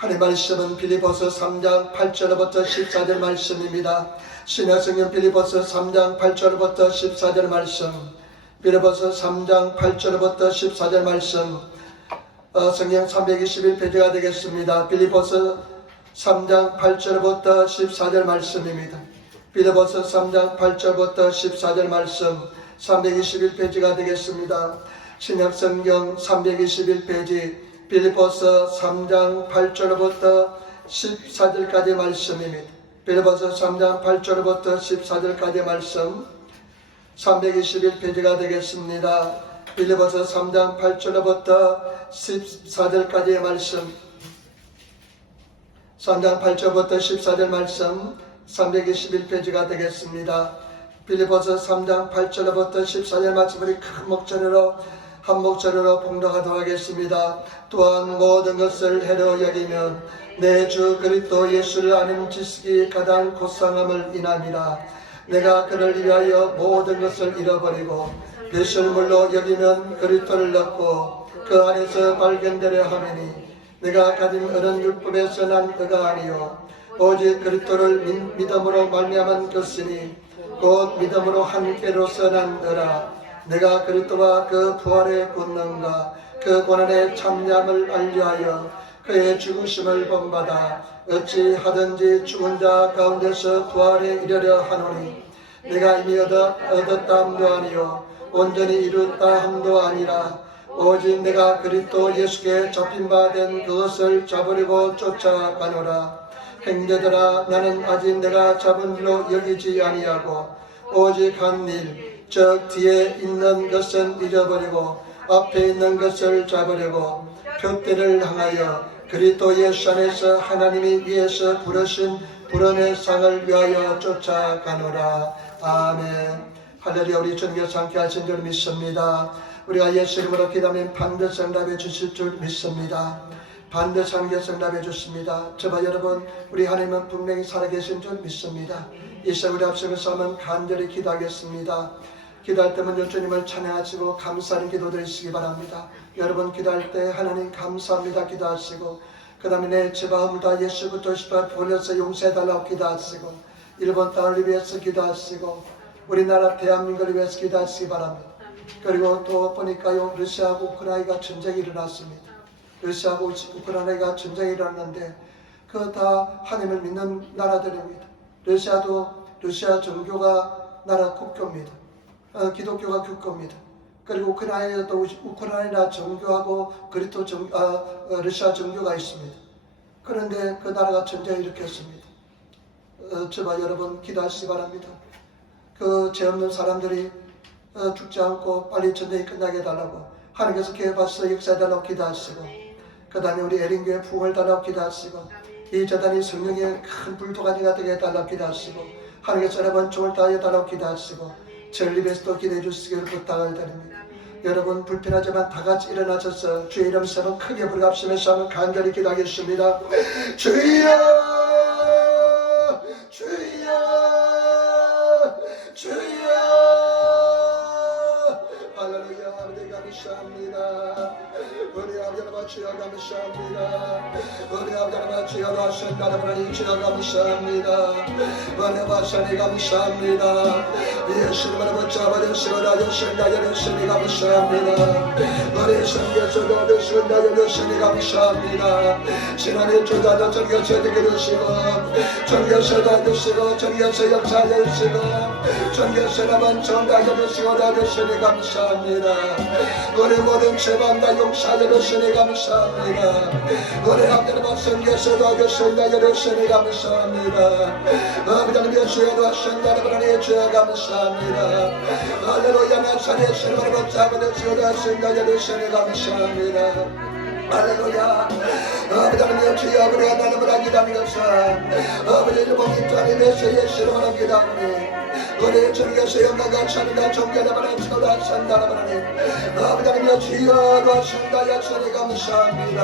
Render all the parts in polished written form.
하나님 말씀은 빌립보서 3장 8절부터 14절 말씀입니다. 신약 성경 빌립보서 3장 8절부터 14절 말씀, 빌립보서 3장 8절부터 14절 말씀, 성경 321페이지가 되겠습니다. 빌립보서 3장 8절부터 14절 말씀입니다. 빌립보서 3장 8절부터 14절 말씀 321페이지가 되겠습니다. 신약 성경 321페이지 빌립보서 3장 8절부터 14절까지 말씀입니다. 빌립보서 3장 8절부터 14절까지 말씀 321페이지가 되겠습니다. 빌립보서 3장 8절부터 14절까지의 말씀 3장 8절부터 14절 말씀 321페이지가 되겠습니다. 빌립보서 3장 8절부터 14절 말씀을 큰 목소리로 한 목소리로 봉독하도록 하겠습니다. 또한 모든 것을 해로 여기면 내 주 그리스도 예수를 아는 지식이 가장 고상함을 인함이라. 내가 그를 위하여 모든 것을 잃어버리고 배설물로 여기면 그리스도를 얻고 그 안에서 발견되려 하매니 내가 가진 어른 율법에서 난 의가 아니요 오직 그리스도를 믿음으로 말미암은 것이니 곧 믿음으로 함께로서 난 의라. 내가 그리스도와 그 부활의 권능과 그 고난의 참념을 알려하여 그의 죽으심을 본받아 어찌하든지 죽은 자 가운데서 부활에 이르려 하노니 내가 이미 얻었다 함도 아니요 온전히 이루었다 함도 아니라 오직 내가 그리스도 예수께 잡힌 바 된 그것을 잡으려고 쫓아가노라. 형제들아, 나는 아직 내가 잡은 줄로 여기지 아니하고 오직 한 일, 즉 뒤에 있는 것은 잊어버리고 앞에 있는 것을 잡으려고 표대를 향하여 그리스도 예수 안에서 하나님이 위에서 부르신 불언의 상을 위하여 쫓아가노라. 아멘. 할렐루야. 우리 주님께 함께 하신 줄 믿습니다. 우리가 예수 이름으로 기도하면 반드시 응답해 주실 줄 믿습니다. 반드시 하나님께서 응답해 주십니다. 저와 여러분, 우리 하나님은 분명히 살아계신 줄 믿습니다. 이 시간 우리 앞서면서 한번 간절히 기도하겠습니다. 기도할 때 먼저 주님을 찬양하시고 감사하는 기도 드리시기 바랍니다. 여러분 기도할 때 하나님 감사합니다 기도하시고, 그 다음에 내 죄마음을 다 예수 그리스도의 보내서 용서해달라고 기도하시고, 일본 땅을 위해서 기도하시고, 우리나라 대한민국을 위해서 기도하시기 바랍니다. 그리고 또 보니까요, 러시아하고 우크라이나가 전쟁이 일어났습니다. 러시아하고 우크라이나가 전쟁이 일어났는데 그 다 하나님을 믿는 나라들입니다. 러시아도 러시아 정교가 나라 국교입니다. 기독교가 국교입니다. 그리고 우크라이나도 우크라이나 정교하고 그리스도 러시아 정교가 있습니다. 그런데 그 나라가 전쟁을 일으켰습니다. 저와 여러분 기도하시기 바랍니다. 그 죄 없는 사람들이 죽지 않고 빨리 전쟁이 끝나게 해달라고 하나님께서 기회받아서 역사해달라고 기도하시고, 그 다음에 우리 에린교회 부흥을 달라고 기도하시고, 이 재단이 성령의 큰 불도가니가 되게 해달라고 기도하시고, 하나님께서 여러분 종을 다해달라고 기도하시고, 전립에서도 기도해 주시기를 부탁을 드립니다. 여러분 불편하지만 다같이 일어나셔서 주의 이름 세번 크게 부르갑시면서 한번 간절히 기도하겠습니다. 주여 주여 주여. 할렐루야. 아버지 감사합니다. 우리 아버지 하나님 주여 감사합니다. 우리 아버지 하나님 주여 하나님 주여 감사합니다. 우리 아버지 감사합니다. 예수님을 붙잡아주시고 나주신다 여주시니 감사합니다. 우리 성교수도 주신다 여주시니 감사합니다. 지난해 주다도 정교수 되게 주시고 정교수도 주시고 정교수 역사해 주시고 정교수라만 정답해 주시고 나주시니 감사합니다. 우리 모든 죄만 다 용서해 주시니 감사합니다. 우리 하나님 성교수도 주신다 여주시니 감사합니다. 아버지는 예수여도 하신다 하나님 주여 감사합니다. 할렐루야. 나사렛 신을 붙잡아 주시고 하신다 여주시니 감사합니다. 할렐루야. 아버지 하나님 주여 우리 하나님을 기도하면서 아버지를 보기 전에 예수를 기도하니 우리 주님께서 영광과 찬양과 존귀하다 말하시고 하신다 하나님. 아버지 하나님 주여 하신다 예수님 감사합니다.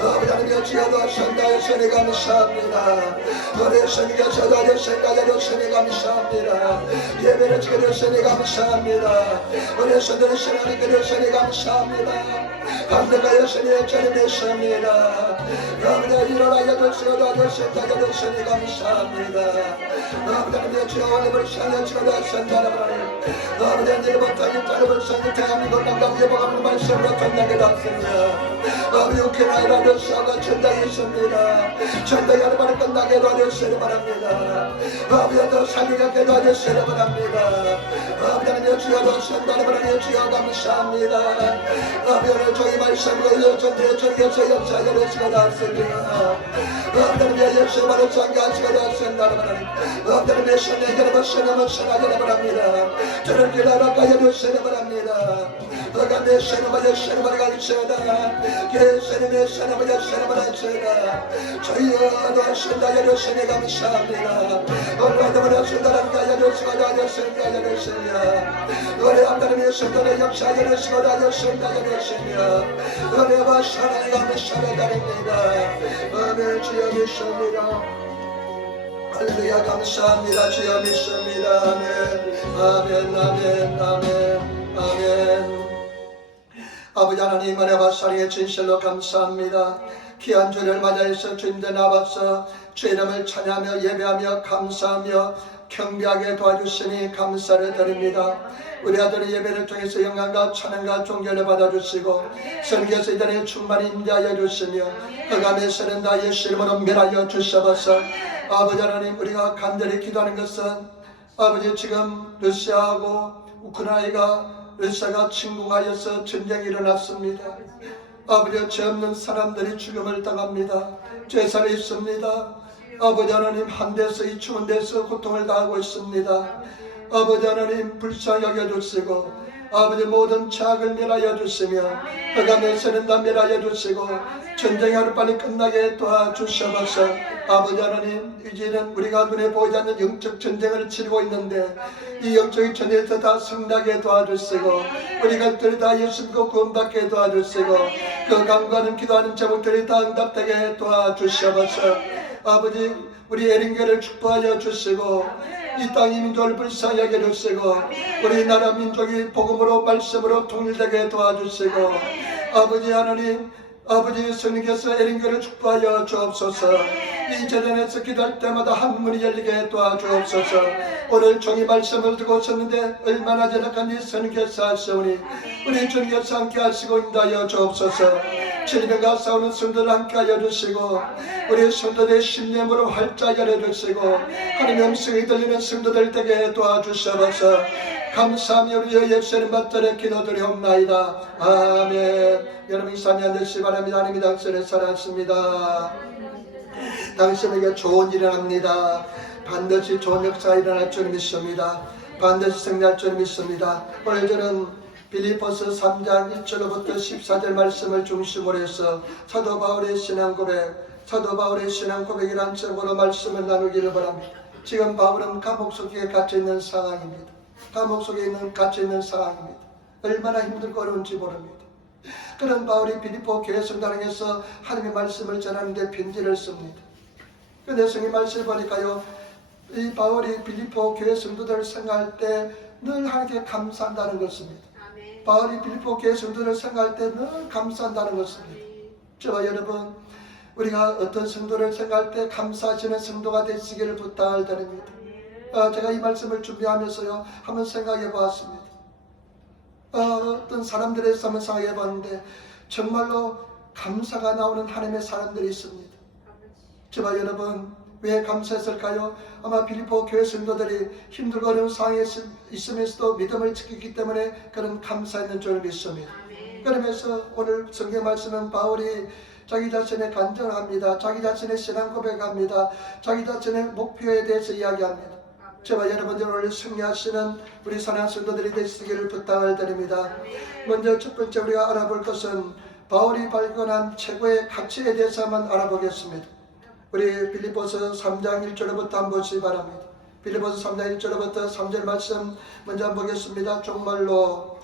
아버지 하나님 주여 하신다 예수님 감사합니다. 우리 주님께서 하신다 예수님 감사합니다. 예배를 지켜 주시니 감사합니다. 우리 손들을 신하니까 주시니 감사합니다. 감사가 예수님 주님 되십니다. 아버지 도와주시고 도와주시니 감사합니다. 아버지 주여 원님을 향해 치료하신다는 하나님 아버지 내일부터 일자리를 향해 대한민국 남당 예방하는 말씀으로 전당에 닿습니다. 아버지 우크라이나 러시아가 전당에 있습니다. 전당에 하는 말을 끝나게 도와주시기 바랍니다. 아버지 더 살리게 도와주시기 바랍니다. 아버지 주여 도와주신다는 하나님 주여 감사합니다. 아버지 저희 말씀을 전대에 저리에서 역사를 하시고 닿습니다. 아버지 예수만을 장가하시고 닿습니다. 아버지 메시아의 여러분 신음을 전하기를 바랍니다. 저를 길하라까지 주시기 바랍니다. 너가 메시아는 예수님을 가르쳐다 예수님의 신음을 예수님을 하시다 저희여 도와주신다 예수님 감사합니다. 오늘도 하신다라니까 예수가 다하셨습니다. 예수님이야 너네 하나님의 신들의 역사 예수가 다하셨습니다. 예수님이야 너네 바사랑이 감사하다입니다. 아멘. 주여 믿습니다. 할렐루야 감사합니다. 주여 믿습니다. 아멘 아멘 아멘 아멘. 아버지 하나님 은혜 바사랑의 진실로 감사합니다. 귀한 주를 맞이해서 주님들 나와서 주의 이름을 찬양하며 예배하며 감사하며 경배하게 도와주시니 감사를 드립니다. 우리 아들의 예배를 통해서 영광과 찬양과 존경을 받아주시고 설교에서 이들의 충만히 인자하여 주시며 흑암의 세는 다 예수 이름으로 멸하여 주셔서 아버지 하나님 우리가 간절히 기도하는 것은 아버지 지금 러시아하고 러시아가 침공하여서 전쟁이 일어났습니다. 아버지 죄 없는 사람들이 죽음을 당합니다. 죄살이 있습니다. 아버지 하나님 한 데서 이 추운 데서 고통을 당하고 있습니다. 아버지 하나님 불쌍히 여겨주시고 아버지 모든 죄악을 멸하여 주시며 흑암의 세는 다 멸하여 주시고 전쟁이 하루빨리 끝나게 도와주셔서 아버지 하나님 이제는 우리가 눈에 보이지 않는 영적 전쟁을 치르고 있는데 이 영적인 전쟁에서 다 승리하게 도와주시고 우리가 들이 다 예수 믿고 구원받게 도와주시고 그 간구하는 기도하는 제목들이 다 응답되게 도와주셔서 아버지 우리 에린교를 축복하여 주시고 이 땅의 민족을 불쌍히 여겨 주시고 우리나라 민족이 복음으로 말씀으로 통일되게 도와주시고 아버지 하나님 아버지 성령께서 에린교를 축복하여 주옵소서. 이 재단에서 기도할 때마다 한 문이 열리게 도와주옵소서. 오늘 종이 말씀을 듣고 있었는데 얼마나 전악한 이 성령께서 하시오니 우리 주님께서 함께 하시고 인도하여 주옵소서. 주님과 싸우는 성도를 함께 하여 주시고 우리 성도들의 신념으로 활짝 열어주시고 하나님의 음성이 들리는 성도들 되게 도와주셔서 감사하며 우리 예수님 받들어 기도드리옵나이다. 아멘. 여러분 이 삶이 안되시기 바랍니다. 하나님이 당신을 사랑하십니다. 당신에게 좋은 일을 합니다. 반드시 좋은 역사가 일어날 줄 믿습니다. 반드시 승리할 줄 믿습니다. 오늘 저는 빌립보서 3장 1절로부터 14절 말씀을 중심으로 해서 사도 바울의 신앙 고백이란 제목으로 말씀을 나누기를 바랍니다. 지금 바울은 감옥 속에 갇혀있는 상황입니다. 감옥 속에 갇혀있는 상황입니다. 얼마나 힘들고 어려운지 모릅니다. 그런 바울이 빌립보 교회 성당에서 하나님의 말씀을 전하는데 편지를 씁니다. 그런데 성경 말씀을 보니까요, 이 바울이 빌립보 교회 성도들을 생각할 때 늘 하나님께 감사한다는 것입니다. 바울이 빌립보 교회 성도들을 생각할 때 늘 감사한다는 것입니다. 저와 여러분, 우리가 어떤 성도를 생각할 때 감사하시는 성도가 되시기를 부탁을 드립니다. 제가 이 말씀을 준비하면서요 한번 생각해 보았습니다. 어떤 사람들에서 한번 생각해 봤는데 정말로 감사가 나오는 하나님의 사람들이 있습니다. 저와 여러분, 왜 감사했을까요? 아마 빌립보 교회 성도들이 힘들고 어려운 상황에 있으면서도 믿음을 지키기 때문에 그런 감사했는 줄 믿습니다. 그러면서 오늘 성경 말씀은 바울이 자기 자신의 간증을 합니다. 자기 자신의 신앙 고백합니다. 자기 자신의 목표에 대해서 이야기합니다. 저와 여러분들 오늘 승리하시는 우리 사랑하는 성도들이 되시기를 부탁을 드립니다. 먼저 첫 번째 우리가 알아볼 것은 바울이 발견한 최고의 가치에 대해서 한번 알아보겠습니다. 우리 빌립보서 3장 1절부터 한번 보시기 바랍니다. 빌립보서 3장 1절부터 3절 말씀 먼저 한번 보겠습니다. 정말로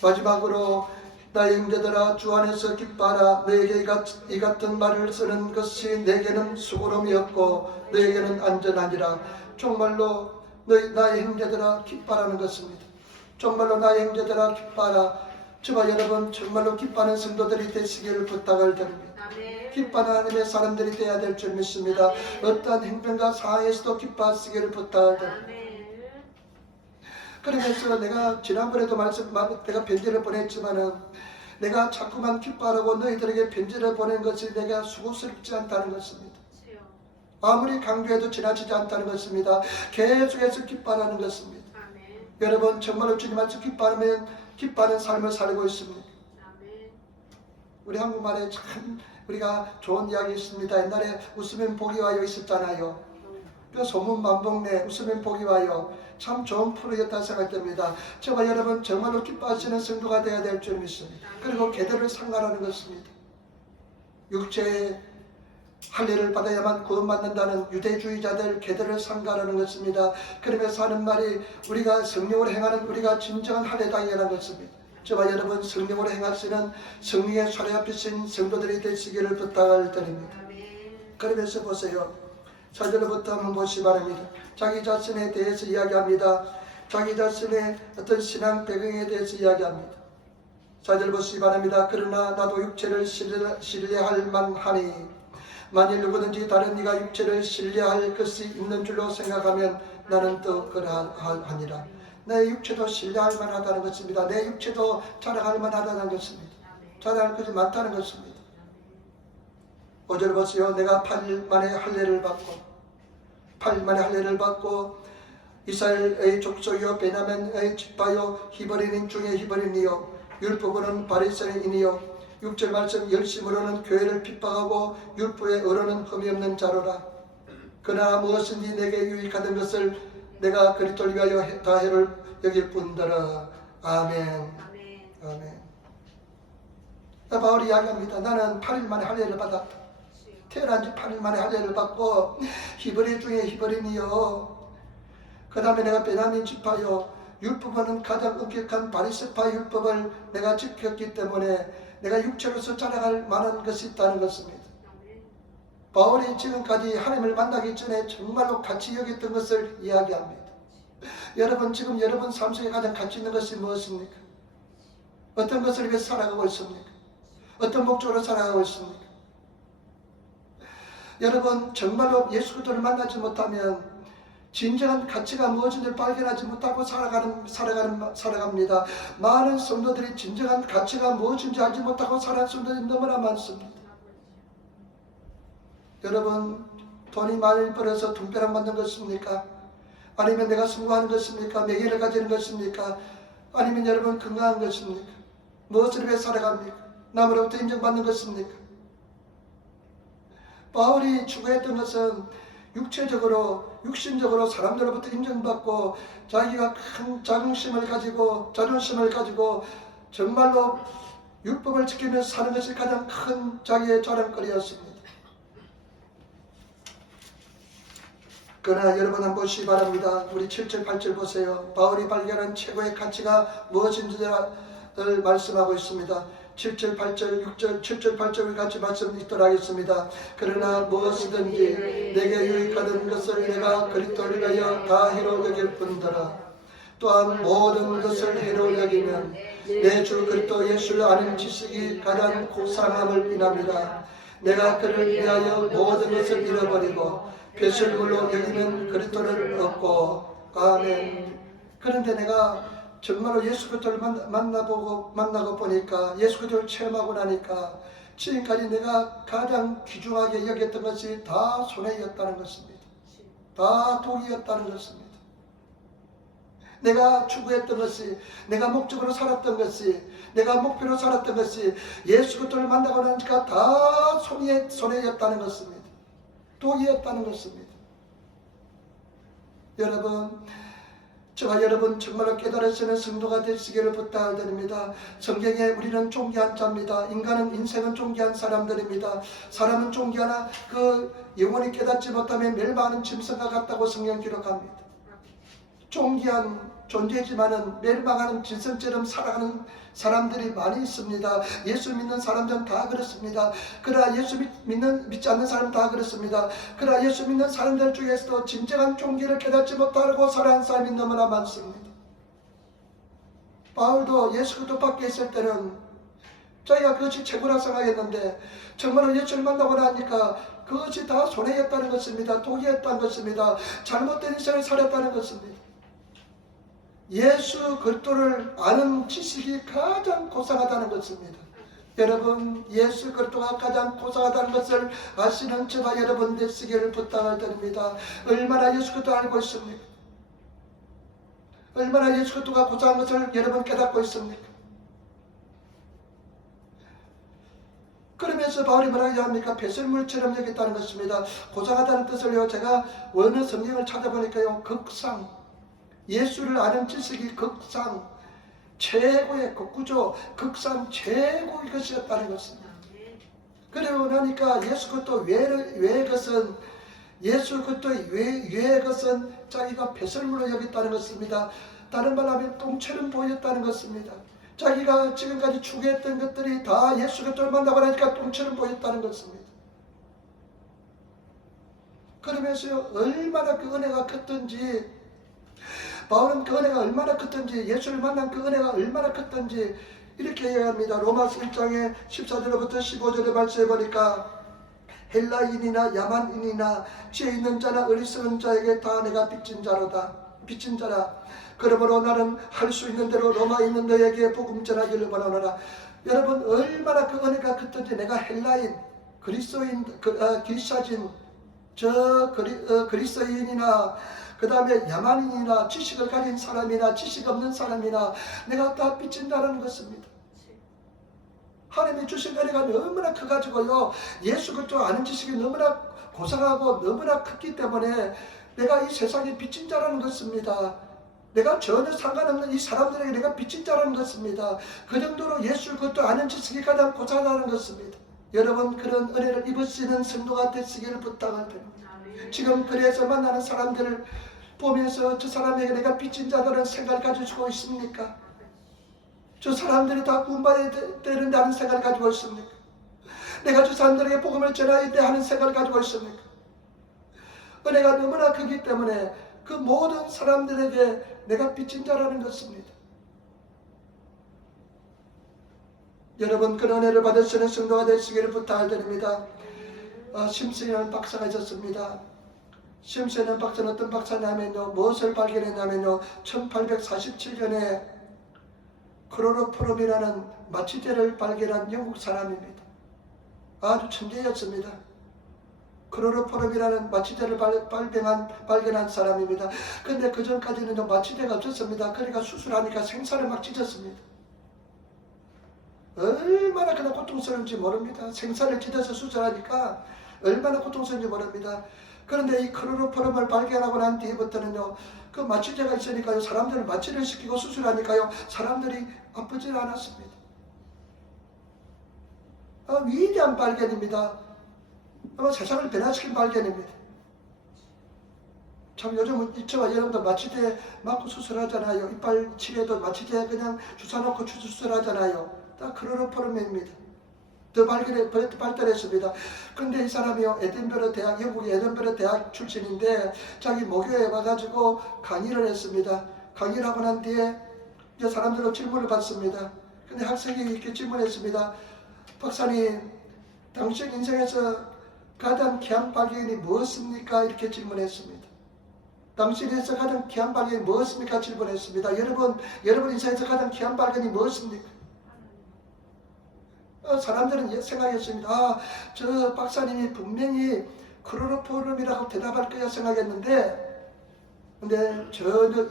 마지막으로 나의 형제들아 주 안에서 기뻐하라. 너에게 이 같은 말을 쓰는 것이 내게는 수고로움이었고 너에게는 안전하니라. 정말로 나의 형제들아 기뻐하라는 것입니다. 정말로 나의 형제들아 기뻐하라. 저와 여러분 정말로 기뻐하는 성도들이 되시기를 부탁을 드립니다. 기뻐하는 하나님의 사람들이 되어야 될 줄 믿습니다. 어떠한 행편과 상황에서도 기뻐하시기를 부탁드립니다. 그러면서 내가 지난번에도 내가 편지를 보냈지만은 내가 자꾸만 기뻐하라고 너희들에게 편지를 보낸 것이 내가 수고스럽지 않다는 것입니다. 아무리 강조해도 지나치지 않다는 것입니다. 계속해서 기뻐하라는 것입니다. 여러분 정말로 주님 안에서 기뻐하는 삶을 살고 있습니다. 우리 한국말에 참 우리가 좋은 이야기 있습니다. 옛날에 웃으면 복이 와요 있었잖아요. 그 소문 만복내 웃으면 복이 와요. 참 좋은 프로였다 생각됩니다. 저와 여러분 정말로 기뻐하시는 성도가 되어야 될 줄 믿습니다. 그리고 계대를 상관하는 것입니다. 육체의 할례를 받아야만 구원받는다는 유대주의자들 계대를 상관하는 것입니다. 그러면서 하는 말이 우리가 성령으로 행하는 우리가 진정한 할례당이라는 것입니다. 저와 여러분 성령으로 행하시는 성령의 소리 앞이신 성도들이 되시기를 부탁을 드립니다. 그러면서 보세요. 4절부터 한번 보시기 바랍니다. 자기 자신에 대해서 이야기합니다. 자기 자신의 어떤 신앙 배경에 대해서 이야기합니다. 4절 보시기 바랍니다. 그러나 나도 육체를 신뢰할 만하니 만일 누구든지 다른 이가 육체를 신뢰할 것이 있는 줄로 생각하면 나는 또 그러하니라. 내 육체도 신뢰할 만하다는 것입니다. 내 육체도 자랑할 만하다는 것입니다. 자랑할 것이 많다는 것입니다. 5절 보세요. 내가 8일 만에 할례를 받고 이스라엘의 족속이요 베냐민의 지파요 히브리인 중에 히브리인이요 율법으로는 바리새인이요 6절 말씀 열심으로는 교회를 핍박하고 율법에 어로는 흠이 없는 자로라. 그러나 무엇인지 내게 유익하던 것을 내가 그리스도를 위하여 다 해를 여길 뿐더러. 아멘. 아멘. 바울이 이야기합니다. 나는 8일 만에 할례를 받았다. 태어난 지 8일 만에 할례를 받고 히브리 중에 히브리인이요. 그 다음에 내가 베냐민 지파요. 율법은 가장 엄격한 바리새파 율법을 내가 지켰기 때문에 내가 육체로서 자랑할 만한 것이 있다는 것입니다. 바울이 지금까지 하나님을 만나기 전에 정말로 가치 여겼던 것을 이야기합니다. 여러분 지금 여러분 삶 속에 가장 가치 있는 것이 무엇입니까? 어떤 것을 위해서 살아가고 있습니까? 어떤 목적으로 살아가고 있습니까? 여러분 정말로 예수 그리스도를 만나지 못하면 진정한 가치가 무엇인지를 발견하지 못하고 살아갑니다. 많은 성도들이 진정한 가치가 무엇인지 알지 못하고 살아가는 성도들이 너무나 많습니다. 여러분 돈이 많이 벌어서 둥벼락 만든 것입니까? 아니면 내가 성공하는 것입니까? 명예를 가지는 것입니까? 아니면 여러분 건강한 것입니까? 무엇을 위해 살아갑니까? 남으로부터 인정받는 것입니까? 바울이 추구했던 것은 육신적으로 사람들로부터 인정받고 자기가 큰 자긍심을 가지고 자존심을 가지고 정말로 율법을 지키면서 사는 것이 가장 큰 자기의 자랑거리였습니다. 그러나 여러분 한번 보시기 바랍니다. 우리 7절 8절 보세요. 바울이 발견한 최고의 가치가 무엇인지를 말씀하고 있습니다. 7절 8절 6절 7절 8절을 같이 말씀 읽도록 하겠습니다. 그러나 무엇이든지 내게 유익하던 것을 내가 그리스도를 위하여 다 해로 여길 뿐더러 또한 모든 것을 해로 여기면 내 주 그리스도 예수를 아는 지식이 가장 고상함을 인합니다. 내가 그를 위하여 모든 것을 잃어버리고 배설물로 여기면 그리스도를 얻고. 아멘. 그런데 내가 정말로 예수 그리스도를 만나고 보니까 예수 그리스도를 체험하고 나니까 지금까지 내가 가장 귀중하게 여겼던 것이 다 손해였다는 것입니다. 다 독이었다는 것입니다. 내가 추구했던 것이, 내가 목적으로 살았던 것이, 내가 목표로 살았던 것이 예수 그리스도를 만나고 나니까 다 손해였다는 것입니다. 독이었다는 것입니다. 여러분, 저와 여러분 정말로 깨달으시는 성도가 되시기를 부탁드립니다. 성경에 우리는 존귀한 자입니다. 인생은 존귀한 사람들입니다. 사람은 존귀하나 그 영원히 깨닫지 못하면 멸망하는 짐승과 같다고 성경 기록합니다. 존귀한 존재지만은 멸망하는 짐승처럼 살아가는 사람들이 많이 있습니다. 예수 믿는 사람들은 다 그렇습니다. 그러나 예수 믿지 않는 사람은 다 그렇습니다. 그러나 예수 믿는 사람들 중에서도 진정한 존귀를 깨닫지 못하고 살아가는 사람이 너무나 많습니다. 바울도 예수 그리스도 밖에 있을 때는 자기가 그것이 최고라 생각했는데 정말로 예수를 만나고 나니까 그것이 다 손해였다는 것입니다. 독이었다는 것입니다. 잘못된 인생을 살았다는 것입니다. 예수 그리스도를 아는 지식이 가장 고상하다는 것입니다. 여러분, 예수 그리스도가 가장 고상하다는 것을 아시는 저와 여러분 되시기를 부탁을 드립니다. 얼마나 예수 그리스도 알고 있습니까? 얼마나 예수 그리스도가 고상한 것을 여러분 깨닫고 있습니까? 그러면서 바울이 뭐라고 합니까? 배설물처럼 여겼다는 것입니다. 고상하다는 뜻을요, 제가 원어 성경을 찾아보니까요, 극상, 예수를 아는 지식이 극상, 최고의 극구조, 극상 최고의 것이었다는 것입니다. 그러고 나니까 예수 그리스도 외의 것은, 예수 그리스도의 외의 것은 자기가 배설물로 여겼다는 것입니다. 다른 말로 하면 똥처럼 보였다는 것입니다. 자기가 지금까지 추구했던 것들이 다 예수 그리스도를 만나고 나니까 똥처럼 보였다는 것입니다. 그러면서 얼마나 그 은혜가 컸던지, 바울은 그 은혜가 얼마나 컸던지, 예수를 만난 그 은혜가 얼마나 컸던지 이렇게 이야기합니다. 로마서 1장의 14절부터 15절에 말씀해 보니까 헬라인이나 야만인이나 지혜 있는 자나 어리석은 자에게 다 내가 빚진 자라. 그러므로 나는 할 수 있는 대로 로마에 있는 너에게 복음 전하기를 원하노라. 여러분, 얼마나 그 은혜가 컸던지, 내가 헬라인, 그리스도인, 기사진, 그리스도인이나 그 다음에 야만인이나 지식을 가진 사람이나 지식 없는 사람이나 내가 다 빚진다는 것입니다. 하나님이 주신 은혜가 너무나 커가지고요, 예수 그리스도 아는 지식이 너무나 고상하고 너무나 컸기 때문에 내가 이 세상에 빚진 자라는 것입니다. 내가 전혀 상관없는 이 사람들에게 내가 빚진 자라는 것입니다. 그 정도로 예수 그리스도 아는 지식이 가장 고상하다는 것입니다. 여러분, 그런 은혜를 입으시는 성도가 되시기를 부탁을 드립니다. 지금 그래서 만나는 사람들을 보면서 저 사람에게 내가 빚진 자다는 생각을 가지고 있습니까? 저 사람들이 다 구원받아야 되는데 하는 생각을 가지고 있습니까? 내가 저 사람들에게 복음을 전해야 돼 하는 생각을 가지고 있습니까? 은혜가 너무나 크기 때문에 그 모든 사람들에게 내가 빚진 자라는 것입니다. 여러분, 그런 은혜를 받으시는 성도가 되시기를 부탁을 드립니다. 심슨이라는 박사가 있었습니다. 심슨이라는 박사는 어떤 박사냐면요, 무엇을 발견했냐면요, 1847년에 클로로폼이라는 마취제를 발견한 영국 사람입니다. 아주 천재였습니다. 클로로폼이라는 마취제를 발견한 사람입니다. 근데 그 전까지는 마취제가 없었습니다. 그러니까 수술하니까 생사를 막 찢었습니다. 얼마나 그냥 고통스러운지 모릅니다. 생사를 찢어서 수술하니까 얼마나 고통스러운지 모릅니다. 그런데 이 클로로폼을 발견하고 난 뒤부터는요, 그 마취제가 있으니까요, 사람들을 마취를 시키고 수술하니까요, 사람들이 아프지 않았습니다. 위대한 발견입니다. 세상을 변화시킨 발견입니다. 참, 요즘은 저와 여러분도 마취제 맞고 수술하잖아요. 이빨 치료도 마취제 그냥 주사 놓고 수술하잖아요. 다 클로로폼입니다. 더 발달했습니다. 그런데 이 사람이요, 영국의 에든버러 대학 출신인데 자기 모교에 와가지고 강의를 했습니다. 강의를 하고 난 뒤에 이제 사람들로 질문을 받습니다. 근데 학생이 이렇게 질문했습니다. 박사님, 당신 인생에서 가장 귀한 발견이 무엇입니까? 이렇게 질문했습니다. 당신에서 가장 귀한 발견이 무엇입니까? 질문했습니다. 여러분 인생에서 가장 귀한 발견이 무엇입니까? 사람들은 생각했습니다. 저 박사님이 분명히 클로로폼이라고 대답할 거야 생각했는데, 근데 전혀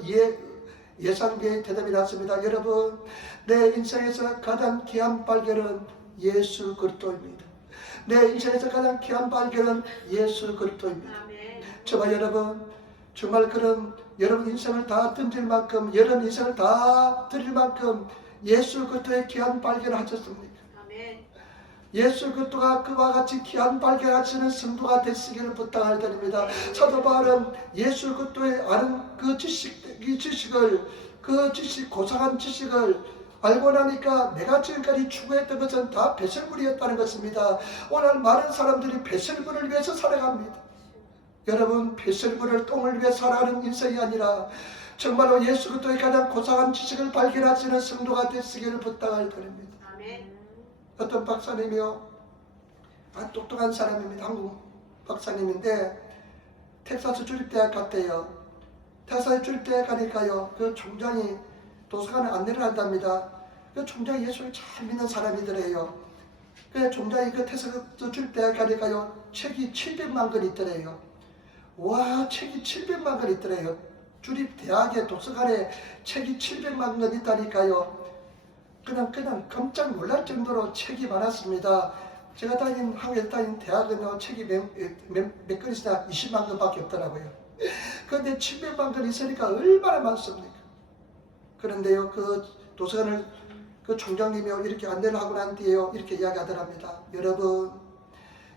예상외의 대답이 났습니다. 여러분, 내 인생에서 가장 귀한 발견은 예수 그리스도입니다. 내 인생에서 가장 귀한 발견은 예수 그리스도입니다. 저와 여러분, 정말 그런 여러분 인생을 다 던질 만큼, 여러분 인생을 다 드릴 만큼 예수 그리스도의 귀한 발견을 하셨습니까? 예수 그리스도가 그와 같이 귀한 발견하시는 성도가 되시기를 부탁을 드립니다. 사도 바울은 예수 그리스도의 아는 그 지식을, 고상한 지식을 알고 나니까 내가 지금까지 추구했던 것은 다 배설물이었다는 것입니다. 오늘 많은 사람들이 배설물을 위해서 살아갑니다. 여러분, 배설물을 똥을 위해 살아가는 인생이 아니라 정말로 예수 그리스도의 가장 고상한 지식을 발견하시는 성도가 되시기를 부탁을 드립니다. 어떤 박사님이요, 똑똑한 사람입니다. 한국 박사님인데 텍사스 주립대학 갔대요. 텍사스 주립대학 가니까요, 그 총장이 도서관에 안내를 한답니다. 그 총장이 예수를 잘 믿는 사람이더래요. 그 총장이 그 텍사스 주립대학 가니까요, 책이 700만 권 있더래요. 와, 책이 700만 권 있더래요. 주립대학의 도서관에 책이 700만 권 있다니까요. 그냥 깜짝 놀랄 정도로 책이 많았습니다. 제가 한국에 다닌 대학은 책이 몇 권 있으나 20만 권밖에 없더라고요. 그런데 700만 권 있으니까 얼마나 많습니까? 그런데요, 그 도서관을 그 총장님이 이렇게 안내를 하고 난 뒤에요, 이렇게 이야기하더랍니다. 여러분,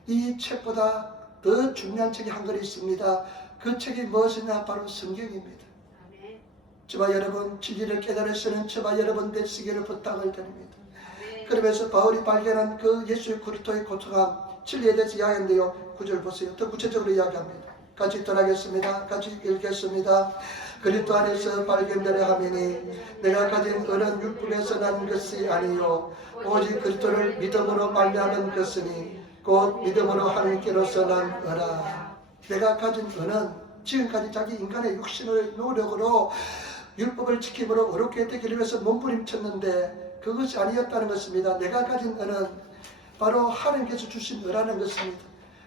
이 책보다 더 중요한 책이 한 권 있습니다. 그 책이 무엇이냐? 바로 성경입니다. 저와 여러분, 진리를 깨달으시는 저와 여러분 되시기를 부탁을 드립니다. 그러면서 바울이 발견한 그 예수의 그리스도의 고통함, 진리에 대해서 이야기하는데요. 9절 보세요. 더 구체적으로 이야기합니다. 같이 읽겠습니다. 같이 읽겠습니다. 그리스도 안에서 발견되려 하매니 내가 가진 은은 율법에서 난 것이 아니요 오직 그리스도를 믿음으로 말미암은 것이니 곧 믿음으로 하나님께로서 난 은아. 내가 가진 은은 지금까지 자기 인간의 육신의 노력으로 율법을 지킴으로 어렵게 되기를 위해서 몸부림쳤는데 그것이 아니었다는 것입니다. 내가 가진 은은 바로 하나님께서 주신 의라는 것입니다.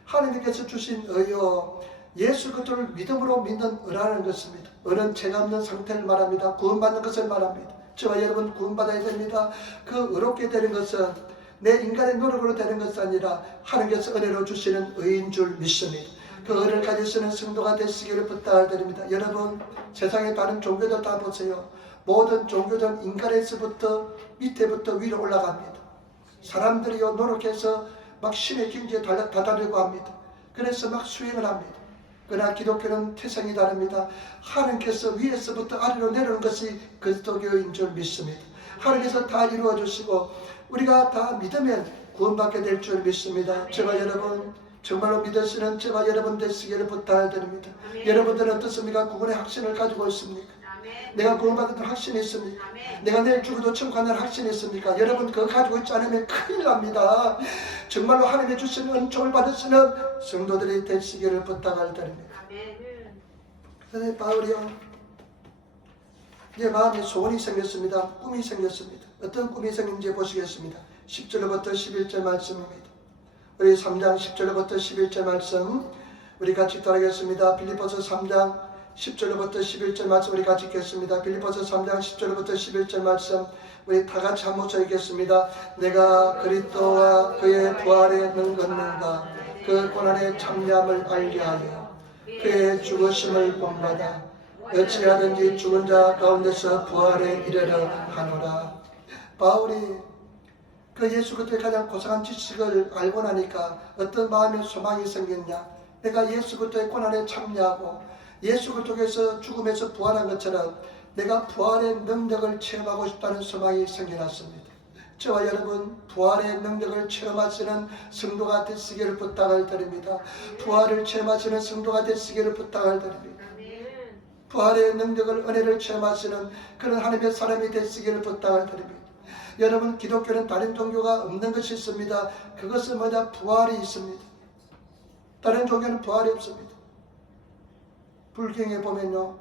하나님께서 주신 의요, 예수 그리스도를 믿음으로 믿는 의라는 것입니다. 의는 죄가 없는 상태를 말합니다. 구원받는 것을 말합니다. 저와 여러분 구원받아야 됩니다. 그 의롭게 되는 것은 내 인간의 노력으로 되는 것이 아니라 하나님께서 은혜로 주시는 의인 줄 믿습니다. 그 의를 가지시는 성도가 되시기를 부탁을 드립니다. 여러분, 세상의 다른 종교들 다 보세요. 모든 종교들은 인간에서부터 밑에부터 위로 올라갑니다. 사람들이요 노력해서 막 신의 경지에 다다르려고 합니다. 그래서 막 수행을 합니다. 그러나 기독교는 태생이 다릅니다. 하나님께서 위에서부터 아래로 내려오는 것이 그리스도교인 줄 믿습니다. 하나님께서 다 이루어 주시고 우리가 다 믿으면 구원받게 될 줄 믿습니다. 저와 여러분 정말로 믿으시는 저와 여러분 되시기를 부탁을 드립니다. 여러분들은 어떻습니까? 구원의 확신을 가지고 있습니까? 내가 구원받은 확신이 있습니까? 내가 내일 죽어도 천국 간다는 확신이 있습니까? 여러분 그거 가지고 있지 않으면 큰일 납니다. 정말로 하나님의 주신 은총을 받으시는 성도들이 되시기를 부탁을 드립니다. 그런데 바울이요, 내 마음에 소원이 생겼습니다. 꿈이 생겼습니다. 어떤 꿈이 생긴지 보시겠습니다. 10절부터 11절 말씀입니다. 우리 3장 10절부터 11절 말씀 우리 같이 따라하겠습니다. 빌립보서 3장 10절부터 11절 말씀 우리 같이 읽겠습니다. 빌립보서 3장 10절부터 11절 말씀 우리 다 같이 한 목소리 읽겠습니다. 내가 그리스도와 그의 부활에 능건는가 그 고난의 참여함을 알게 하여 그의 죽으심을 본받아 어찌하든지 죽은 자 가운데서 부활에 이르려 하노라. 바울이 그 예수 그리스도의 가장 고상한 지식을 알고 나니까 어떤 마음의 소망이 생겼냐. 내가 예수 그리스도의 고난에 참여하고 예수 그리스도께서 죽음에서 부활한 것처럼 내가 부활의 능력을 체험하고 싶다는 소망이 생겨났습니다. 저와 여러분 부활의 능력을 체험하시는 성도가 되시기를 부탁을 드립니다. 부활을 체험하시는 성도가 되시기를 부탁을 드립니다. 부활의 능력을 은혜를 체험하시는 그런 하나님의 사람이 되시기를 부탁을 드립니다. 여러분 기독교는 다른 종교가 없는 것이 있습니다. 그것은 뭐냐? 부활이 있습니다. 다른 종교는 부활이 없습니다. 불경에 보면요,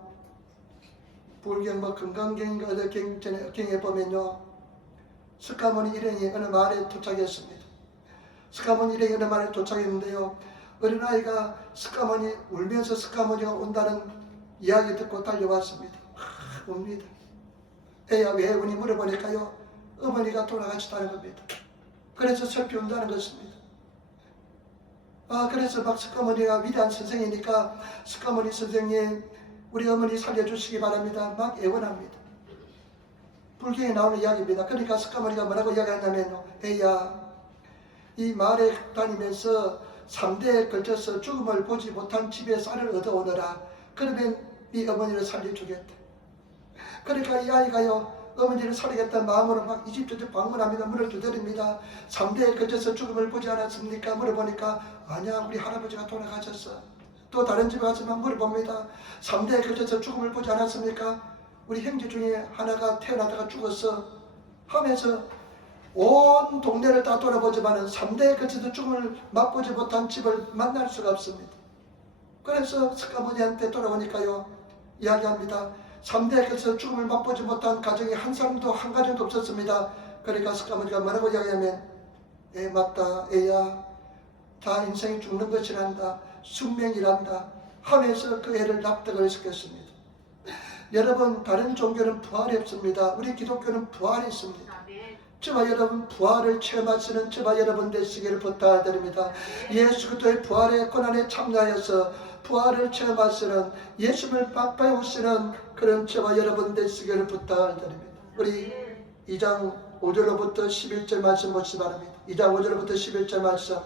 불경 금강경인가 어느 경에 보면요, 스카모니 일행이 어느 마을에 도착했습니다. 스카모니 일행이 어느 마을에 도착했는데요, 어린아이가 스카모니 울면서 스카모니가 온다는 이야기 듣고 달려왔습니다. 웁니다. 애야 왜 우니 물어보니까요, 어머니가 돌아가셨다는 겁니다. 그래서 슬피 운다는 것입니다. 그래서 막 스카모니가 위대한 선생이니까 스카모니 선생님 우리 어머니 살려주시기 바랍니다. 막 애원합니다. 불경에 나오는 이야기입니다. 그러니까 스카모니가 뭐라고 이야기하냐면요, 애야 이 마을에 다니면서 3대에 걸쳐서 죽음을 보지 못한 집에 쌀을 얻어오너라. 그러면 네 어머니를 살려주겠다. 그러니까 이 아이가요 어머니를 살리겠다는 마음으로 막 이 집 저 집 방문합니다. 문을 두드립니다. 3대에 걸쳐서 죽음을 보지 않았습니까? 물어보니까 아니야 우리 할아버지가 돌아가셨어. 또 다른 집에 가서만 물어봅니다. 3대에 걸쳐서 죽음을 보지 않았습니까? 우리 형제 중에 하나가 태어나다가 죽었어 하면서 온 동네를 다 돌아보지만은 3대에 거쳐서 죽음을 맛보지 못한 집을 만날 수가 없습니다. 그래서 스가모니한테 돌아오니까요, 이야기합니다. 3대에 거쳐서 죽음을 맛보지 못한 가정이 한 사람도 한 가정도 없었습니다. 그러니까 스가모니가 뭐라고 이야기하면, 맞다, 애야, 다 인생이 죽는 것이란다, 숙명이란다 하면서 그 애를 납득을 시켰습니다. 여러분, 다른 종교는 부활이 없습니다. 우리 기독교는 부활이 있습니다. 저와 여러분 부활을 체험하시는 저와 여러분 되시기를 부탁드립니다. 예수 그리스도의 부활의 고난에 참여하여서 부활을 체험하시는 예수를 맛보시는 그런 저와 여러분 되시기를 부탁드립니다. 우리 2장 5절로부터 11절 말씀 보시기 바랍니다. 2장 5절로부터 11절 말씀,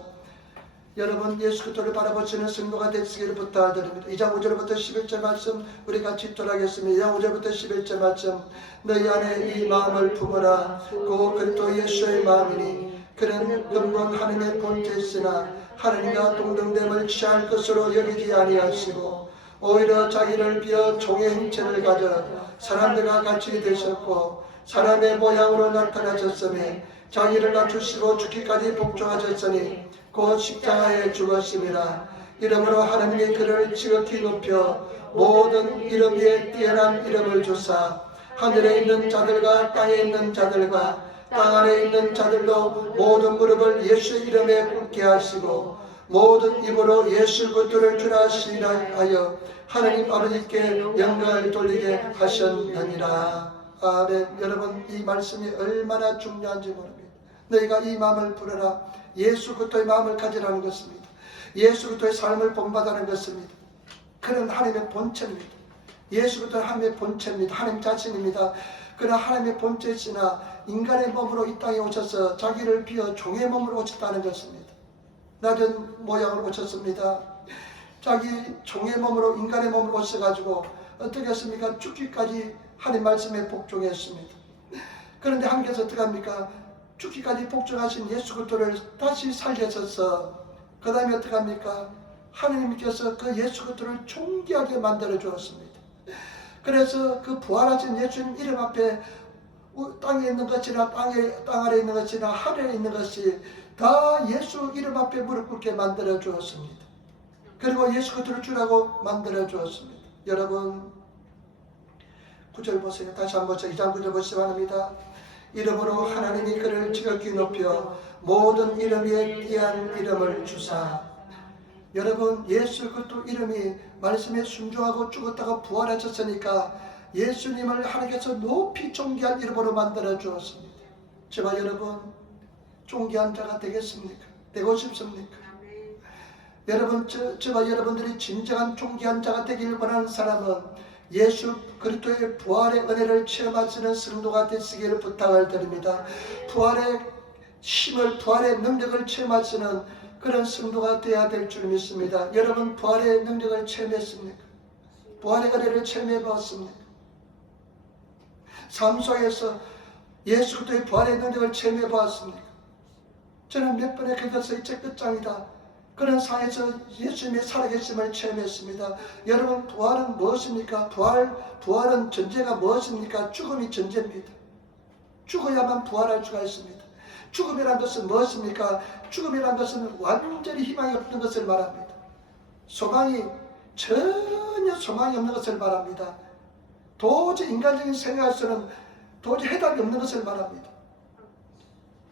여러분 예수 그리스도를 바라보시는 성도가 되시기를 부탁드립니다. 2장 5절부터 11절 말씀 우리 같이 읽도록하겠습니다. 2장 5절부터 11절 말씀, 너희 안에 이 마음을 품어라. 그 그리스도 예수의 마음이니 그는 근본 하나님의 본체이으나 하나님과 동등됨을 취할 것으로 여기지 아니하시고 오히려 자기를 비어 종의 형체를 가져 사람들과 같이 되셨고 사람의 모양으로 나타나셨으며 자기를 낮추시고 죽기까지 복종하셨으니 곧 십자가에 죽으심이라. 이러므로 하나님이 그를 지극히 높여 모든 이름 위에 뛰어난 이름을 주사 하늘에 있는 자들과 땅에 있는 자들과 땅 아래 있는 자들도 모든 무릎을 예수의 이름에 꿇게 하시고 모든 입으로 예수 그리스도를 주라 시인하여 하나님 아버지께 영광을 돌리게 하셨느니라. 아멘. 여러분, 이 말씀이 얼마나 중요한지 모릅니다. 너희가 이 마음을 부르라. 예수 그리스도의 마음을 가지라는 것입니다. 예수 그리스도의 삶을 본받아는 것입니다. 그는 하나님의 본체입니다. 예수 그리스도는 하나님의 본체입니다. 하나님 자신입니다. 그러나 하나님의 본체이시나 인간의 몸으로 이 땅에 오셔서 자기를 비어 종의 몸으로 오셨다는 것입니다. 낮은 모양으로 오셨습니다. 자기 종의 몸으로 인간의 몸으로 오셔가지고 어떻게 했습니까? 죽기까지 하나님 말씀에 복종했습니다. 그런데 하나님께서 어떻게 합니까? 죽기까지 복종하신 예수 그리스도를 다시 살려셔서 그 다음에 어떻게 합니까? 하나님께서 그 예수 그리스도를 존귀하게 만들어 주었습니다. 그래서 그 부활하신 예수님 이름 앞에 땅에 있는 것이나 땅 아래 있는 것이나 하늘에 있는 것이 다 예수 이름 앞에 무릎 꿇게 만들어 주었습니다. 그리고 예수 그리스도를 주라고 만들어 주었습니다. 여러분 9절 보세요. 다시 한번 2장 9절 보시기 바랍니다. 이름으로 하나님이 그를 지극히 높여 모든 이름 위에 뛰어난 이름을 주사. 여러분 예수 그리스도 이름이 말씀에 순종하고 죽었다가 부활하셨으니까 예수님을 하나님께서 높이 존귀한 이름으로 만들어 주었습니다. 저와 여러분 존귀한 자가 되겠습니까? 되고 싶습니까? 여러분 저와 여러분들이 진정한 존귀한 자가 되기를 원하는 사람은 예수 그리스도의 부활의 은혜를 체험하시는 성도가 되시기를 부탁을 드립니다. 부활의 힘을, 부활의 능력을 체험하시는 그런 성도가 되어야 될 줄 믿습니다. 여러분 부활의 능력을 체험했습니까? 부활의 은혜를 체험해 보았습니까? 삶 속에서 예수 그리스도의 부활의 능력을 체험해 보았습니까? 저는 몇 번의 그것의 이제 끝장이다. 그런 상황에서 예수님의 살아계심을 체험했습니다. 여러분 부활은 무엇입니까? 부활은 전제가 무엇입니까? 죽음이 전제입니다. 죽어야만 부활할 수가 있습니다. 죽음이란 것은 무엇입니까? 죽음이란 것은 완전히 희망이 없는 것을 말합니다. 전혀 소망이 없는 것을 말합니다. 도저히 인간적인 생각에서는 도저히 해답이 없는 것을 말합니다.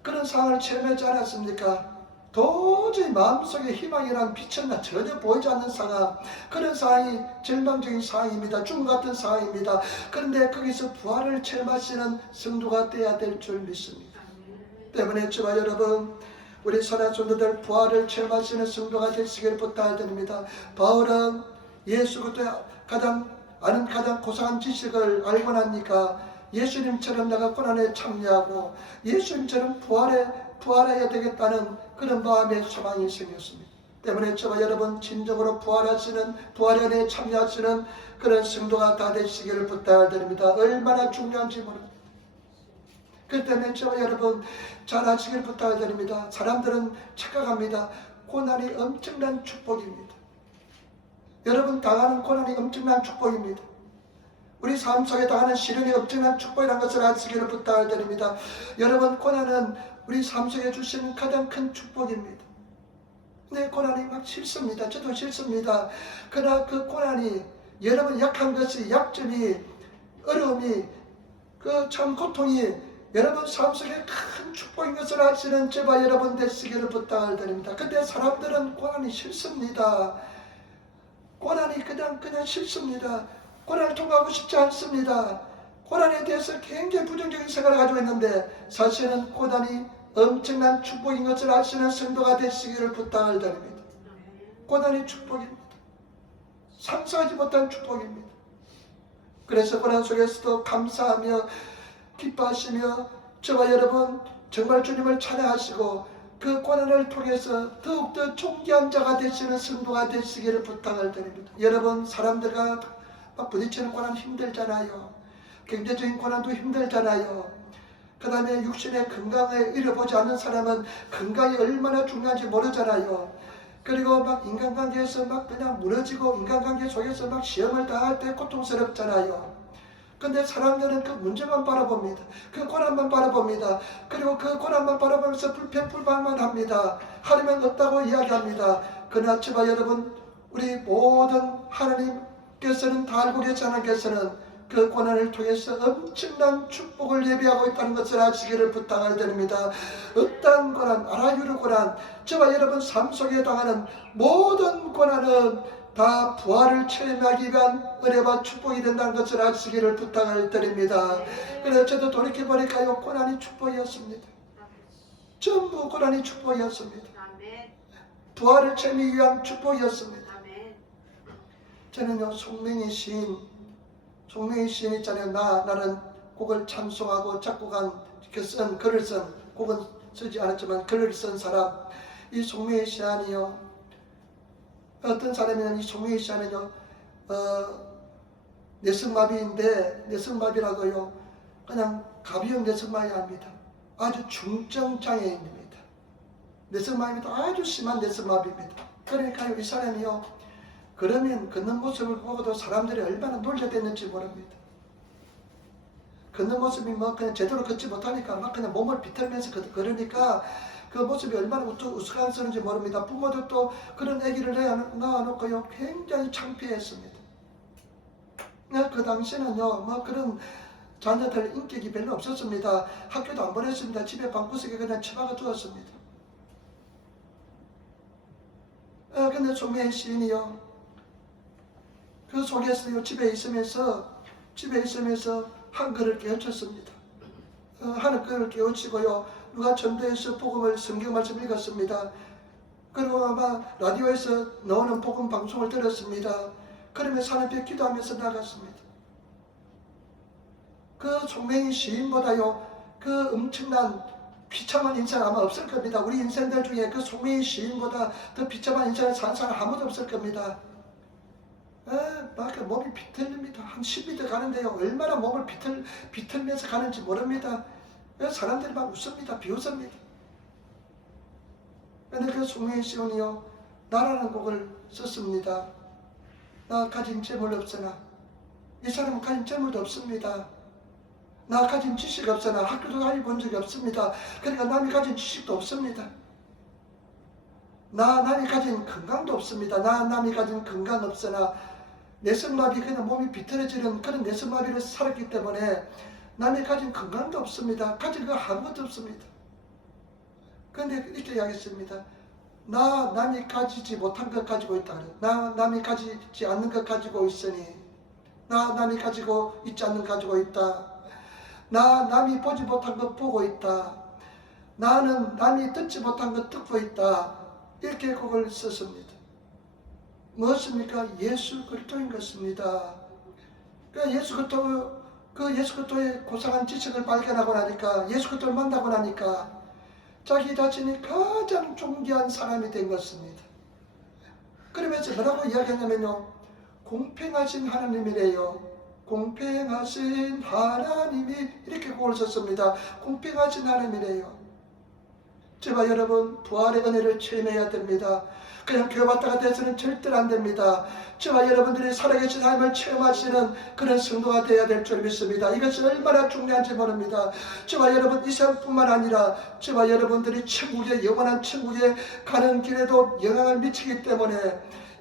그런 상황을 체험하지 않았습니까? 도저히 마음속에 희망이란 빛은 전혀 보이지 않는 상황, 그런 상황이 절망적인 상황입니다. 죽음 같은 상황입니다. 그런데 거기서 부활을 체험하시는 성도가 되어야 될 줄 믿습니다. 때문에 저와 여러분 우리 선한 성도들 부활을 체험하시는 성도가 되시길 부탁드립니다. 바울은 예수 그리스도의 가장 고상한 지식을 알고 나니까 예수님처럼 내가 고난에 참여하고 예수님처럼 부활해야 되겠다는 그런 마음의 소망이 생겼습니다. 때문에 저와 여러분 진정으로 부활의 은혜에 참여하시는 그런 성도가 다 되시기를 부탁드립니다. 얼마나 중요한지 모릅니다. 그 때문에 저와 여러분 잘하시길 부탁드립니다. 사람들은 착각합니다. 고난이 엄청난 축복입니다. 여러분 당하는 고난이 엄청난 축복입니다. 우리 삶 속에 당하는 시련이 엄청난 축복이라는 것을 아시기를 부탁을 드립니다. 여러분, 고난은 우리 삶 속에 주시는 가장 큰 축복입니다. 내 고난이 막 싫습니다. 저도 싫습니다. 그러나 그 고난이 여러분 약한 것이, 약점이, 어려움이, 그 참 고통이 여러분 삶 속에 큰 축복인 것을 아시는 제발 여러분 되시기를 부탁을 드립니다. 근데 사람들은 고난이 싫습니다. 고난이 그냥 싫습니다. 고난을 통과하고 싶지 않습니다. 고난에 대해서 굉장히 부정적인 생각을 가지고 있는데 사실은 고난이 엄청난 축복인 것을 아시는 성도가 되시기를 부탁을 드립니다. 고난이 축복입니다. 상상하지 못한 축복입니다. 그래서 고난 속에서도 감사하며 기뻐하시며 저와 여러분 정말 주님을 찬양하시고 그 고난을 통해서 더욱더 존귀한 자가 되시는 성도가 되시기를 부탁을 드립니다. 여러분, 사람들과 막 부딪히는 고난 힘들잖아요. 경제적인 고난도 힘들잖아요. 그 다음에 육신의 건강에 잃어보지 않는 사람은 건강이 얼마나 중요한지 모르잖아요. 그리고 막 인간관계에서 막 그냥 무너지고 인간관계 속에서 막 시험을 당할 때 고통스럽잖아요. 근데 사람들은 그 문제만 바라봅니다. 그 고난만 바라봅니다. 그리고 그 고난만 바라보면서 불평불만만 합니다. 하나님은 없다고 이야기합니다. 그러나 저와 여러분, 우리 모든 하나님께서는 다 알고 계신 하나님께서는 그 고난을 통해서 엄청난 축복을 예비하고 있다는 것을 아시기를 부탁을 드립니다. 어떠한 고난, 아라유르 고난, 저와 여러분 삶 속에 당하는 모든 고난은 다 부활을 체험하기 위한 은혜와 축복이 된다는 것을 아시기를 부탁을 드립니다. 그래서 저도 돌이켜보니까요, 고난이 축복이었습니다. 전부 고난이 축복이었습니다. 부활을 체험하기 위한 축복이었습니다. 저는요, 송명희 시인 있잖아요. 나는 곡을 찬송하고 작곡한, 쓴 글을 쓴, 곡은 쓰지 않았지만 글을 쓴 사람, 이 송명희 시인이요, 어떤 사람이냐면 이 송명희 시인은요, 뇌성마비인데, 뇌성마비라고요, 그냥 가벼운 뇌성마비 아닙니다. 아주 중증장애인입니다. 뇌성마비도 아주 심한 뇌성마비입니다. 그러니까 이 사람이요, 그러면 걷는 모습을 보고도 사람들이 얼마나 놀려댔는지 모릅니다. 걷는 모습이 뭐 그냥 제대로 걷지 못하니까 막 그냥 몸을 비틀면서 걸으니까 그 모습이 얼마나 우스꽝스러운지 모릅니다. 부모들도 그런 아기를 낳아놓고요, 굉장히 창피했습니다. 그 당시는요, 뭐 그런 자녀들 인격이 별로 없었습니다. 학교도 안 보냈습니다. 집에 방구석에 그냥 처박아 두었습니다. 근데 송명희 시인이요, 그 속에서요, 집에 있으면서 한글을 깨우쳤습니다. 한글을 깨우치고요, 누가 전도해서 복음을, 성경 말씀 읽었습니다. 그리고 아마 라디오에서 나오는 복음 방송을 들었습니다. 그러면서 하나님께 기도하면서 나갔습니다. 그 송명희 시인보다요, 그 엄청난 비참한 인생 아마 없을 겁니다. 우리 인생들 중에 그 송명희 시인보다 더 비참한 인생을 사는 사람 아무도 없을 겁니다. 막 몸이 비틀립니다. 한 10m 가는데요, 얼마나 몸을 비틀면서 가는지 모릅니다. 사람들이 막 웃습니다. 비웃습니다. 근데 그 송명희 시인이요, 나라는 곡을 썼습니다. 나 가진 재물 없으나, 이 사람은 가진 재물도 없습니다. 나 가진 지식 없으나, 학교도 다녀본 적이 없습니다. 그러니까 남이 가진 지식도 없습니다. 남이 가진 건강도 없습니다. 남이 가진 건강 없으나, 뇌성마비, 그냥 몸이 비틀어지는 그런 뇌성마비를 살았기 때문에 남이 가진 건강도 없습니다. 가진 거 아무것도 없습니다. 그런데 이렇게 이야기했습니다. 남이 가지지 못한 것 가지고 있다. 남이 가지지 않는 것 가지고 있으니, 남이 가지고 있지 않는 것 가지고 있다. 남이 보지 못한 것 보고 있다. 나는 남이 듣지 못한 것 듣고 있다. 이렇게 곡을 썼습니다. 무엇입니까? 예수 그리스도인 것입니다. 예수 그리스도의 고상한 지식을 발견하고 나니까, 예수 그리스도를 만나고 나니까 자기 자신이 가장 존귀한 사람이 된 것입니다. 그러면서 뭐라고 이야기하냐면요, 공평하신 하나님이래요. 공평하신 하나님이, 이렇게 곡을 썼습니다. 공평하신 하나님이래요. 제가 여러분 부활의 은혜를 체험해야 됩니다. 그냥 교회 왔다 갔다 해서는 절대로 안 됩니다. 저와 여러분들이 살아계신 하나님을 체험하시는 그런 성도가 되어야 될 줄 믿습니다. 이것이 얼마나 중요한지 모릅니다. 저와 여러분 이 세상뿐만 아니라 저와 여러분들이 천국에, 영원한 천국에 가는 길에도 영향을 미치기 때문에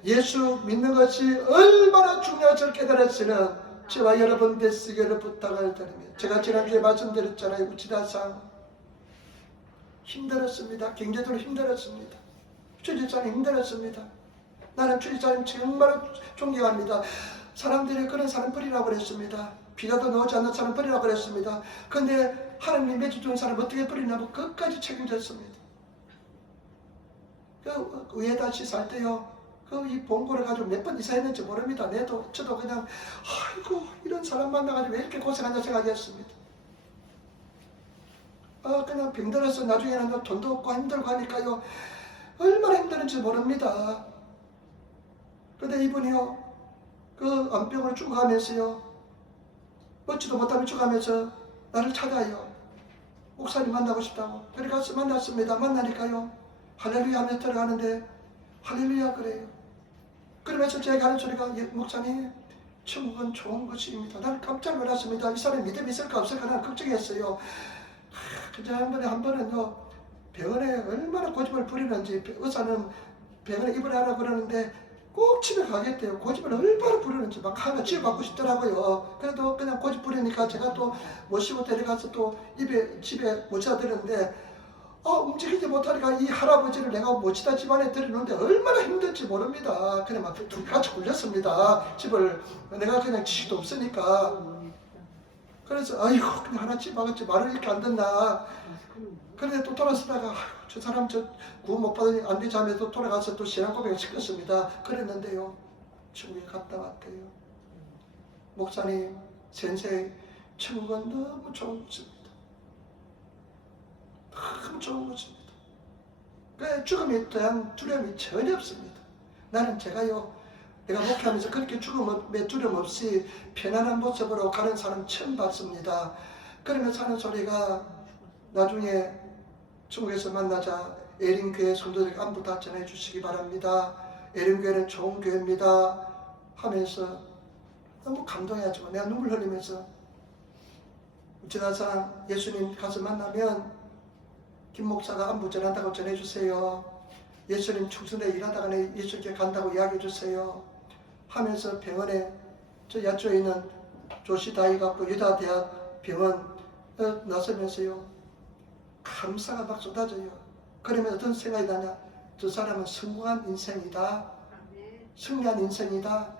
예수 믿는 것이 얼마나 중요한지 깨달았으면 저와 여러분 되시기를 부탁을 드립니다. 제가 지난주에 말씀드렸잖아요. 우치다상 힘들었습니다. 경제적으로 힘들었습니다. 주지사님 힘들었습니다. 나는 주지사님 정말 존경합니다. 사람들이 그런 사람 버리라고 그랬습니다. 비자도 넣지 않는 사람 버리라고 그랬습니다. 근데 하나님이 맺어 준 사람 어떻게 버리냐고 끝까지 책임졌습니다. 그 의에다시 살 때요. 이 봉고를 가지고 몇 번 이사했는지 모릅니다. 저도 그냥 아이고 이런 사람 만나가지고 왜 이렇게 고생하냐 생각했습니다. 그냥 병들어서 나중에는 돈도 없고 힘들고 하니까요. 얼마나 힘드는지 모릅니다. 근데 이분이요. 그 암병을 죽어가면서요. 먹지도 못하며 죽어가면서 나를 찾아요. 목사님 만나고 싶다고. 그래 가서 만났습니다. 만나니까요. 할렐루야 하면서 들어가는데 할렐루야 그래요. 그러면서 제가 하는 소리가 예, 목사님 천국은 좋은 것입니다. 나는 깜짝 놀랐습니다. 이 사람이 믿음이 있을까 없을까 나는 걱정했어요. 그저 한 번은요 병원에 얼마나 고집을 부리는지 의사는 병원에 입원하라고 그러는데 꼭 집에 가겠대요. 고집을 얼마나 부리는지 막 하면 집에 가고 싶더라고요. 그래도 그냥 고집 부리니까 제가 또 모시고 데려가서 또 집에 모시다 드렸는데 움직이지 못하니까 이 할아버지를 내가 모시다 집안에 들여놓는데 얼마나 힘든지 모릅니다. 그냥 막 둘이 같이 굴렸습니다. 집을 내가 그냥 지식도 없으니까. 그래서 아이고 그냥 하나 집어갔지 말을 이렇게 안 듣나. 그런데 또 돌아서다가 저 사람 구원 못 받으니 안 되지 하면서 돌아가서 또 신앙 고백을 시켰습니다. 그랬는데요. 천국에 갔다 왔대요. 목사님, 선생, 천국은 너무 좋은 곳입니다. 너무 좋은 곳입니다. 그 죽음에 대한 두려움이 전혀 없습니다. 나는 제가요. 내가 목회하면서 그렇게 죽음에 두려움 없이 편안한 모습으로 가는 사람 처음 봤습니다. 그러면서 하는 소리가 나중에 중국에서 만나자 에린교회 성도들에게 안부 다 전해주시기 바랍니다. 에린교회는 좋은 교회입니다. 하면서 너무 감동해가지고 내가 눈물 흘리면서 지나상 예수님 가서 만나면 김 목사가 안부 전한다고 전해주세요. 예수님 충성에 일하다가 예수님께 간다고 이야기해주세요. 하면서 병원에 저 야초에 있는 조시다이가 유다대학 병원 나서면서요. 감사가 막 쏟아져요. 그러면 어떤 생각이 나냐? 저 사람은 성공한 인생이다. 승리한 인생이다.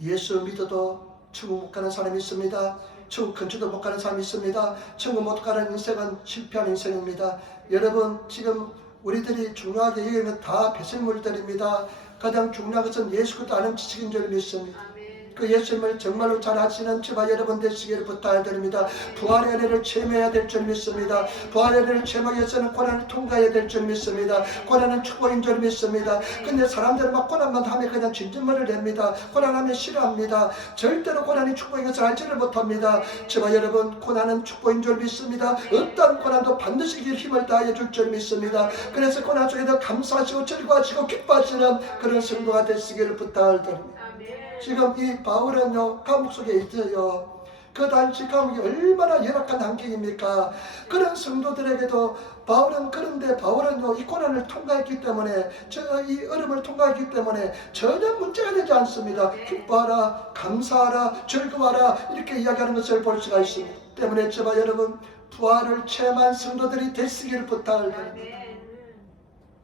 예수 믿어도 천국 못 가는 사람이 있습니다. 천국 근처도 못 가는 사람이 있습니다. 천국 못 가는 인생은 실패한 인생입니다. 여러분 지금 우리들이 중요하게 여기는 다 배설물들입니다. 가장 중요한 것은 예수 그리스도 아는 지식인 줄 믿습니다. 그 예수님을 정말로 잘 아시는 저와 여러분 되시기를 부탁드립니다. 부활의 은혜를 체험해야 될 줄 믿습니다. 부활의 은혜를 체험하기 위해서는 고난을 통과해야 될 줄 믿습니다. 고난은 축복인 줄 믿습니다. 근데 사람들은 막 고난만 하면 그냥 진정머리를 냅니다. 고난하면 싫어합니다. 절대로 고난이 축복인 것을 알지를 못합니다. 저와 여러분 고난은 축복인 줄 믿습니다. 어떤 고난도 반드시 이길 힘을 다해 줄 줄 믿습니다. 그래서 고난 속에서 감사하시고 즐거워하시고 기뻐하시는 그런 성도가 되시기를 부탁드립니다. 지금 이 바울은요 감옥 속에 있어요. 그 당시 감옥이 얼마나 열악한 환경입니까? 그런 성도들에게도 그런데 바울은요 이 고난을 통과했기 때문에 이 어려움을 통과했기 때문에 전혀 문제가 되지 않습니다. 기뻐하라, 감사하라, 즐거워하라 이렇게 이야기하는 것을 볼 수가 있습니다. 때문에 저와 여러분 부활을 체험한 성도들이 되시기를 부탁드립니다.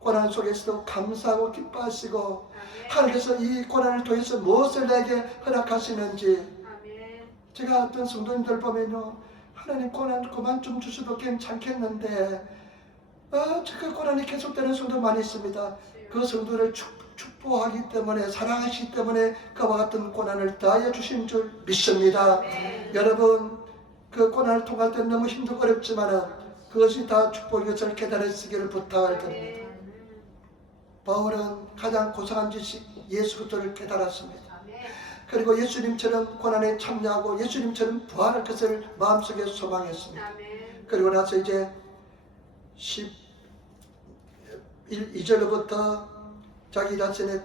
고난 속에서도 감사하고 기뻐하시고 하나님께서 이 고난을 통해서 무엇을 내게 허락하시는지 제가 어떤 성도님들 보면요 하나님 고난 그만 좀 주셔도 괜찮겠는데 그 고난이 계속되는 성도 많이 있습니다. 그 성도를 축복하기 때문에 사랑하시기 때문에 그와 같은 고난을 다해 주신 줄 믿습니다. 여러분 그 고난을 통할 때 너무 힘들고 어렵지만 그것이 다 축복인 것을 깨달으시기를 부탁을 드립니다. 바울은 가장 고상한 지식 예수 그리스도를 깨달았습니다. 그리고 예수님처럼 고난에 참여하고 예수님처럼 부활할 것을 마음속에 소망했습니다. 그리고 나서 이제 12절부터 자기 자신의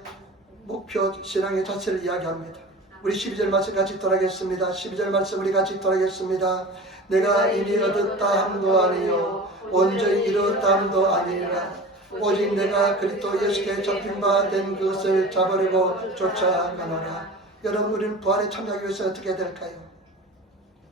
목표 신앙의 자체를 이야기합니다. 우리 12절 말씀 같이 돌아가겠습니다. 12절 말씀 우리 같이 돌아가겠습니다. 내가 이미 얻었다 함도 아니요 온전히 이루었다 함도 아니라 오직 내가 그리스도 예수께 잡힌 바 된 그것을 잡으려고 쫓아가노라. 여러분, 우리는 부활에 참여하기 위해서 어떻게 될까요?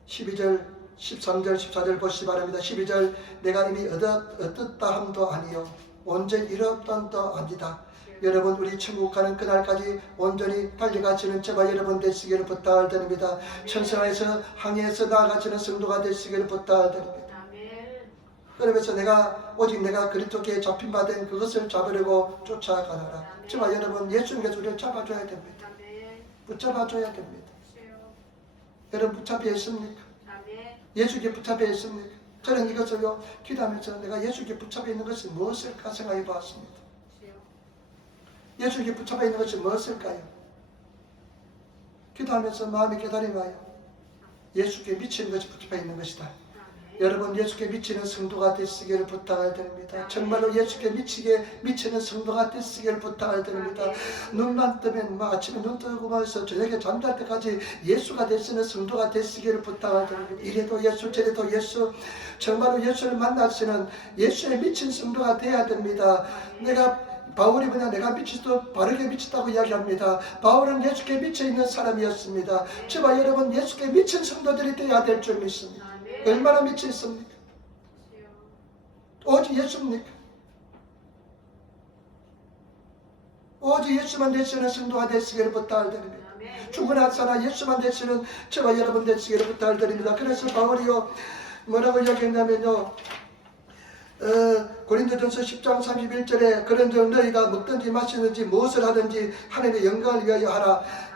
12절, 13절, 14절 보시기 바랍니다. 12절, 내가 이미 얻었다 함도 아니요 온전히 이루었다 함도 아니다. 여러분, 우리 천국 가는 그날까지 온전히 달려가시는 저와 여러분 되시기를 부탁을 드립니다. 천성에서 항해에서 나아가시는 성도가 되시기를 부탁을 드립니다. 그러면서 오직 내가 그리스도께 잡힌 바 된 그것을 잡으려고 쫓아가노라. 저와 여러분, 예수님께서 우리를 잡아줘야 됩니다. 붙잡아줘야 됩니다. 여러분, 붙잡혀 있습니까? 예수께 붙잡혀 있습니까? 저는 이것을요 기도하면서 내가 예수께 붙잡혀 있는 것이 무엇일까 생각해 보았습니다. 예수께 붙잡혀 있는 것이 무엇일까요? 기도하면서 마음이 깨달음이 와요. 예수께 미치는 것이 붙잡혀 있는 것이다. 여러분, 예수께 미치는 성도가 되시기를 부탁을 드립니다. 정말로 예수께 미치는 성도가 되시기를 부탁을 드립니다. 눈만 뜨면 아침에 눈 뜨고 나서 저녁에 잠잘 때까지 예수가 되시는 성도가 되시기를 부탁을 드립니다. 이래도 예수 저래도 예수, 정말로 예수를 만나시는 예수에 미친 성도가 되어야 됩니다. 바울이 내가 미치도 바르게 미쳤다고 이야기합니다. 바울은 예수께 미쳐 있는 사람이었습니다. 저와 여러분, 예수께 미친 성도들이 되어야 될 줄 믿습니다. 얼마나 미쳐 있습니까? 오직 예수입니까? 오직 예수만 되시는 성도가 되시기를 부탁을 드립니다. 충분한 사람 예수만 되시는 저와 여러분 되시기를 부탁을 드립니다. 그래서 바울이요 뭐라고 이야기했냐면요, 고린도전서 10장 31절에 그런즉 너희가 먹든지 마시든지 무엇을 하든지 하나님의 영광을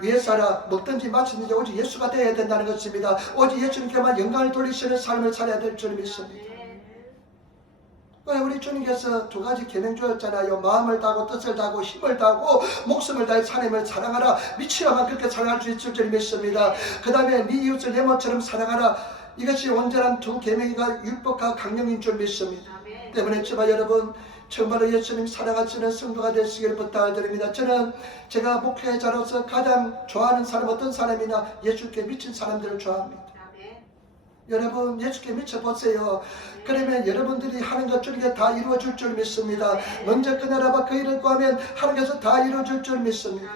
위해서 하라. 먹든지 마시든지 오직 예수가 되어야 된다는 것입니다. 오직 예수님께만 영광을 돌리시는 삶을 살아야 될 줄 믿습니다. 왜 우리 주님께서 두 가지 계명 주었잖아요. 마음을 다하고 뜻을 다하고 힘을 다하고 목숨을 다해 하나님을 사랑하라. 미치야만 그렇게 사랑할 수 있을 줄 믿습니다. 그 다음에 네 이웃을 내 몸처럼 사랑하라. 이것이 온전한 두 계명과 율법과 강령인 줄 믿습니다. 때문에 저와 여러분, 정말로 예수님 사랑하시는 성도가 되시기를 부탁드립니다. 저는 제가 목회자로서 가장 좋아하는 사람 어떤 사람이냐? 예수께 미친 사람들을 좋아합니다. 여러분, 예수께 미쳐보세요. 그러면 여러분들이 하는 것 중에 다 이루어질 줄 믿습니다. 먼저 그 나라와 그 일을 구하면 하나님께서 다 이루어질 줄 믿습니다.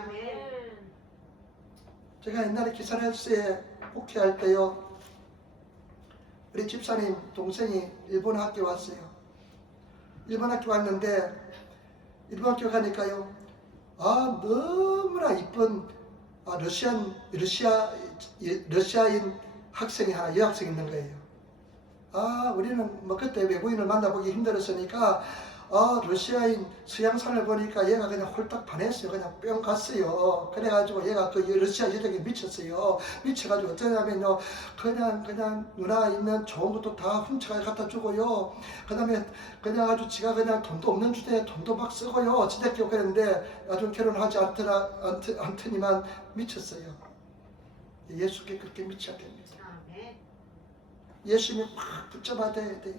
제가 옛날에 기사레스에 목회할 때요, 우리 집사님 동생이 일본 학교 왔어요. 일본 학교 왔는데 일본 학교 가니까요, 너무나 이쁜 러시아인 학생이 하나, 여학생이 있는 거예요. 우리는 그때 외국인을 만나보기 힘들었으니까 러시아인 서양산을 보니까 얘가 그냥 홀딱 반했어요. 그냥 뿅 갔어요. 그래가지고 얘가 그 러시아 여자에게 미쳤어요. 미쳐가지고 어쩌냐면요, 그냥 누나 있는 좋은 것도 다 훔쳐가 갖다 주고요. 그 다음에 그냥 아주 지가 그냥 돈도 없는 주제에 돈도 막 쓰고요. 어찌됐기요. 그랬는데 아주 결혼하지 않더니만 미쳤어요. 예수께 그렇게 미쳐야 됩니다. 예수님 막 붙잡아야 돼요.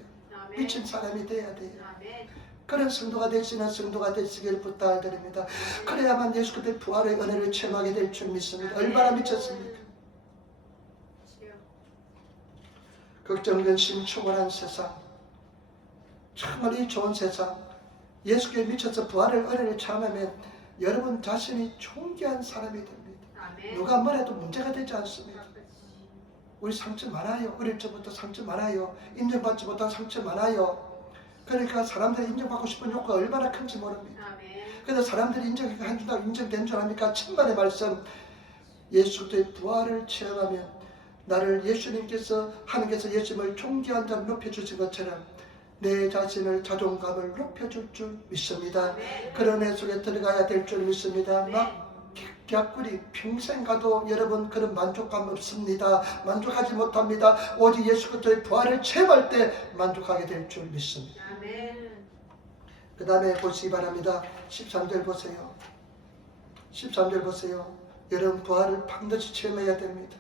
미친 사람이 돼야 돼요. 그런 성도가 되시는 성도가 되시길 부탁드립니다. 그래야만 예수 그리스도의 부활의 은혜를 체험하게 될 줄 믿습니다. 얼마나 미쳤습니까? 걱정, 근심 충만한 세상, 정말 이 좋은 세상, 예수께 미쳐서 부활의 은혜를 체험하면 여러분 자신이 존귀한 사람이 됩니다. 누가 뭐래도 문제가 되지 않습니다. 우리 상처 많아요. 어릴 적부터 상처 많아요. 인정받지 못한 상처 많아요. 그러니까 사람들이 인정받고 싶은 욕구가 얼마나 큰지 모릅니다. 그래서 사람들이 인정해준다고 인정된 줄 압니까? 천만의 말씀, 예수 그리스도의 부활을 체험하면 나를 하나님께서 예수님을 존귀한 자로 높여주신 것처럼 내 자신을 자존감을 높여줄 줄 믿습니다. 그런 애 속에 들어가야 될 줄 믿습니다. 격구리 평생 가도 여러분 그런 만족감 없습니다. 만족하지 못합니다. 오직 예수 그리스도의 부활을 체험할 때 만족하게 될 줄 믿습니다. 그 다음에 보시기 바랍니다. 13절 보세요. 13절 보세요. 여러분 부활을 반드시 체험해야 됩니다.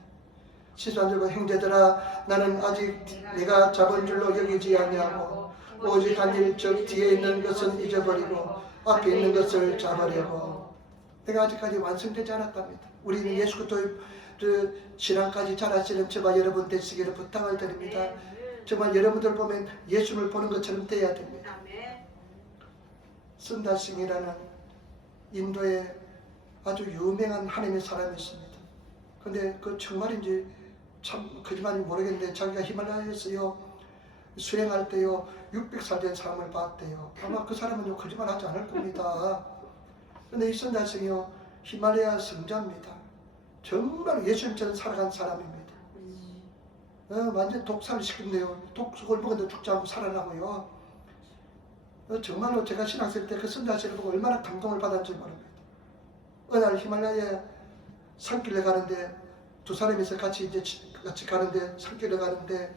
13절 형제들아 나는 아직 네가 잡은 줄로 여기지 아니하고 오직 한 일 즉 뒤에 있는 것은 잊어버리고 앞에 있는 것을 잡으려고. 내가 아직까지 완성되지 않았답니다. 우리는 예수 그리스도의 신앙까지 자라시는 저와 여러분 되시기를 부탁을 드립니다. 정말 여러분들 보면 예수를 보는 것처럼 돼야 됩니다. 선다싱이라는 인도의 아주 유명한 하나님의 사람이 있습니다. 근데 그 정말인지 참 거짓말인지 모르겠는데 자기가 히말라야에서요 수행할 때요 600살 된 사람을 봤대요. 아마 그 사람은 거짓말하지 않을 겁니다. 근데 이 선다싱이요 히말라야 성자입니다. 정말 예수님처럼 살아간 사람입니다. 완전 독살을 시킨대요. 독속을 먹었는데 죽지 않고 살아나고요. 정말로 제가 신학생 때 그 선자씨를 보고 얼마나 감동을 받았는지 모릅니다. 어느 날 히말라야 산길에 가는데 두 사람이서 같이 가는데 산길에 가는데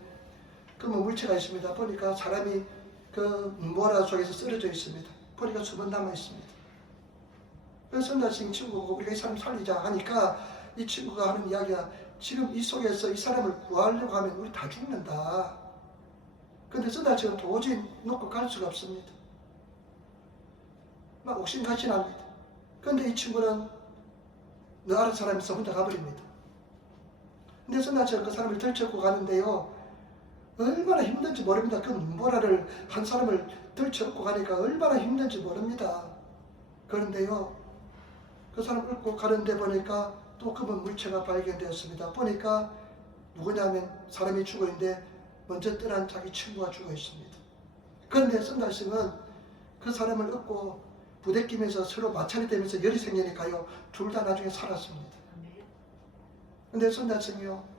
그 물체가 있습니다. 보니까 사람이 그 모라 속에서 쓰러져 있습니다. 보니까 수분 남아 있습니다. 그래서 선자씨 친구가 우리가 이 사람 살리자 하니까 이 친구가 하는 이야기가 지금 이 속에서 이 사람을 구하려고 하면 우리 다 죽는다. 근데 선자씨는 도저히 놓고 갈 수가 없습니다. 막 옥신각신 합니다. 근데 이 친구는 너 아는 사람이서 혼자 가버립니다. 근데 선자씨는 그 사람을 들쳐고 가는데요. 얼마나 힘든지 모릅니다. 그 눈보라를 한 사람을 들쳐고 가니까 얼마나 힘든지 모릅니다. 그런데요. 그 사람 끌고 가는데 보니까 또 검은 물체가 발견되었습니다. 보니까 누구냐면 사람이 죽어 있는데 먼저 떠난 자기 친구가 죽어 있습니다. 그런데 선달승은 그 사람을 얻고 부대끼면서 서로 마찰이 되면서 열이 생기니까요. 둘 다 나중에 살았습니다. 그런데 선달승이요.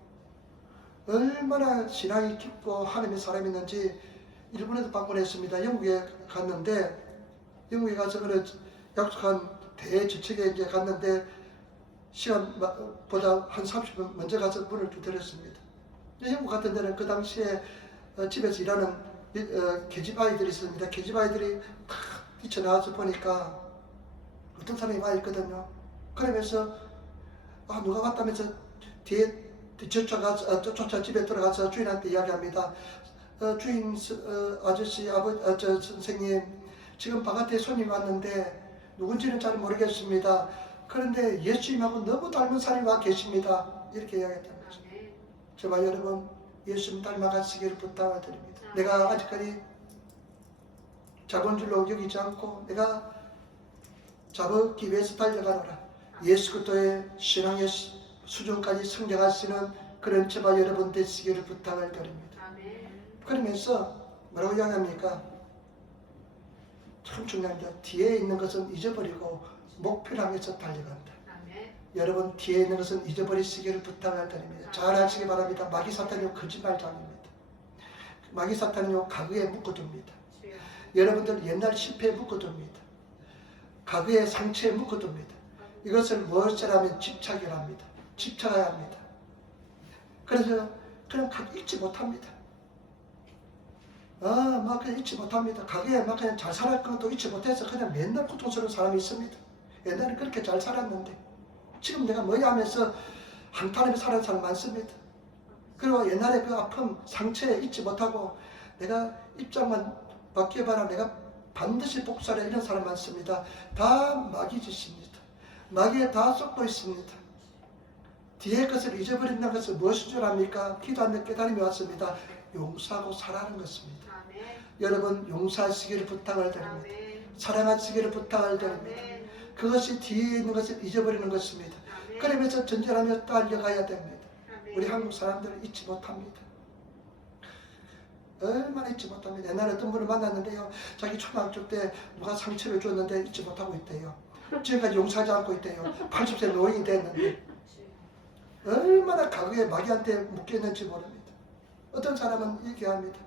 얼마나 신앙이 깊고 하나님의 사람이었는지 일본에도 방문했습니다. 영국에 갔는데 영국에 가서 어느 약속한 대지책에 이제 갔는데 시간보다 한 30분 먼저 가서 문을 두드렸습니다. 영국 같은 데는 그 당시에 집에서 일하는 계집 아이들이 있습니다. 계집 아이들이 다 뛰쳐나와서 보니까 어떤 사람이 와 있거든요. 그러면서 누가 왔다면서 뒤에 쫓아 집에 들어가서 주인한테 이야기합니다. 주인 아저씨 선생님 지금 바깥에 손님 왔는데 누군지는 잘 모르겠습니다. 그런데 예수님하고 너무 닮은 사람이 와 계십니다. 이렇게 이야기했다는 거죠. 저와 여러분 예수님 닮아가시기를 부탁을 드립니다. 내가 아직까지 자본줄로 여기지 않고 내가 잡기 위해서 달려가노라. 예수 그리스도의 신앙의 수준까지 성장할 수 있는 그런 저와 여러분 되시기를 부탁을 드립니다. 그러면서 뭐라고 이야기합니까? 참 중요합니다. 뒤에 있는 것은 잊어버리고 목표를 향해서 달려간다. 여러분 뒤에 있는 것은 잊어버리시기를 부탁을 드립니다. 잘 아시기 바랍니다. 마귀 사탄이요 거짓말장입니다. 마귀 사탄이요 과거에 묶어둡니다. 여러분들 옛날 실패에 묶어둡니다. 과거의 상처에 묶어둡니다. 이것을 무엇이라면 집착이랍니다. 집착해야 합니다. 그래서 그냥 잊지 못합니다. 막 그냥 잊지 못합니다. 가게에 막 그냥 잘 살았던 것도 잊지 못해서 그냥 맨날 고통스러운 사람이 있습니다. 옛날에 그렇게 잘 살았는데 지금 내가 뭐야 하면서 한탄하며 사는 사람 많습니다. 그리고 옛날에 그 아픔, 상처에 잊지 못하고 내가 입장만 바뀌어봐라 내가 반드시 복수하라 이런 사람 많습니다. 다 마귀 짓입니다. 마귀에 다 쏙도 있습니다. 뒤에 것을 잊어버린다는 것은 무엇인 줄 압니까? 기도하는 깨달음이 왔습니다. 용서하고 사랑하는 것입니다. 여러분 용서하시기를 부탁을 드립니다. 사랑하시기를 부탁을 드립니다. 그것이 뒤에 있는 것을 잊어버리는 것입니다. 그러면서 전진하며 달려가야 됩니다. 우리 한국 사람들은 잊지 못합니다. 얼마나 잊지 못합니다. 옛날에 어떤 분을 만났는데요. 자기 초등학교 때 누가 상처를 줬는데 잊지 못하고 있대요. 지금까지 용서하지 않고 있대요. 80세 노인이 됐는데 얼마나 과거에 마귀한테 묶여있는지 모릅니다. 어떤 사람은 얘기합니다.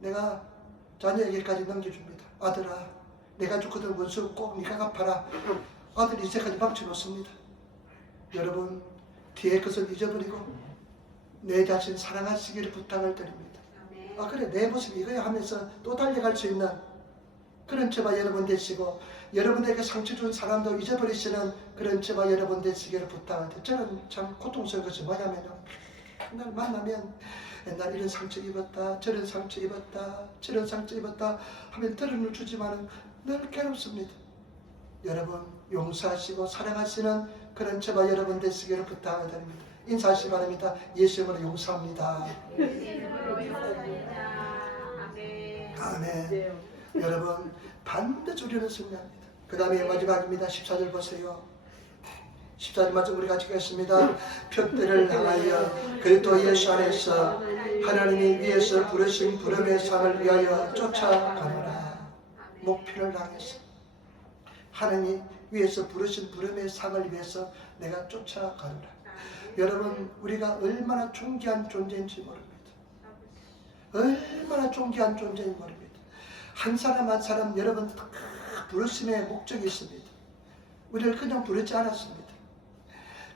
내가 자녀에게까지 넘겨줍니다. 아들아 내가 죽거든 원수 꼭 네가 갚아라. 아들 인생까지 망쳐놓습니다. 여러분 뒤에 것을 잊어버리고 내 자신 사랑하시기를 부탁을 드립니다. 그래 내 모습이 이거야 하면서 또 달려갈 수 있는 그런 저와 여러분 되시고 여러분에게 상처 준 사람도 잊어버리시는 그런 저와 여러분 되시기를 부탁을 드립니다. 저는 참 고통스러운 것이 뭐냐면요. 맨날 만나면 옛날 이런 상처 입었다, 저런 상처 입었다, 저런 상처 입었다 하면 들어는 주지만은 늘 괴롭습니다. 여러분 용서하시고 사랑하시는 그런 저와 여러분 되시기를 부탁을 드립니다. 인사하시기 바랍니다. 예수 이름으로 용서합니다. 아멘. 여러분 반드시 우리는 승리합니다. 그 다음에 마지막입니다. 14절 보세요. 14절 마저 우리 같이 읽겠습니다. 표대를 향하여 그리스도 예수 안에서 하나님이 위에서 부르신 부름의 상을 위하여 쫓아가노라. 목표를 향해서 하나님이 위에서 부르신 부름의 상을 위해서 내가 쫓아가노라. 여러분 우리가 얼마나 존귀한 존재인지 모릅니다. 얼마나 존귀한 존재인지 모릅니다. 한 사람 한 사람 여러분 부르심의 목적이 있습니다. 우리를 그냥 부르지 않았습니다.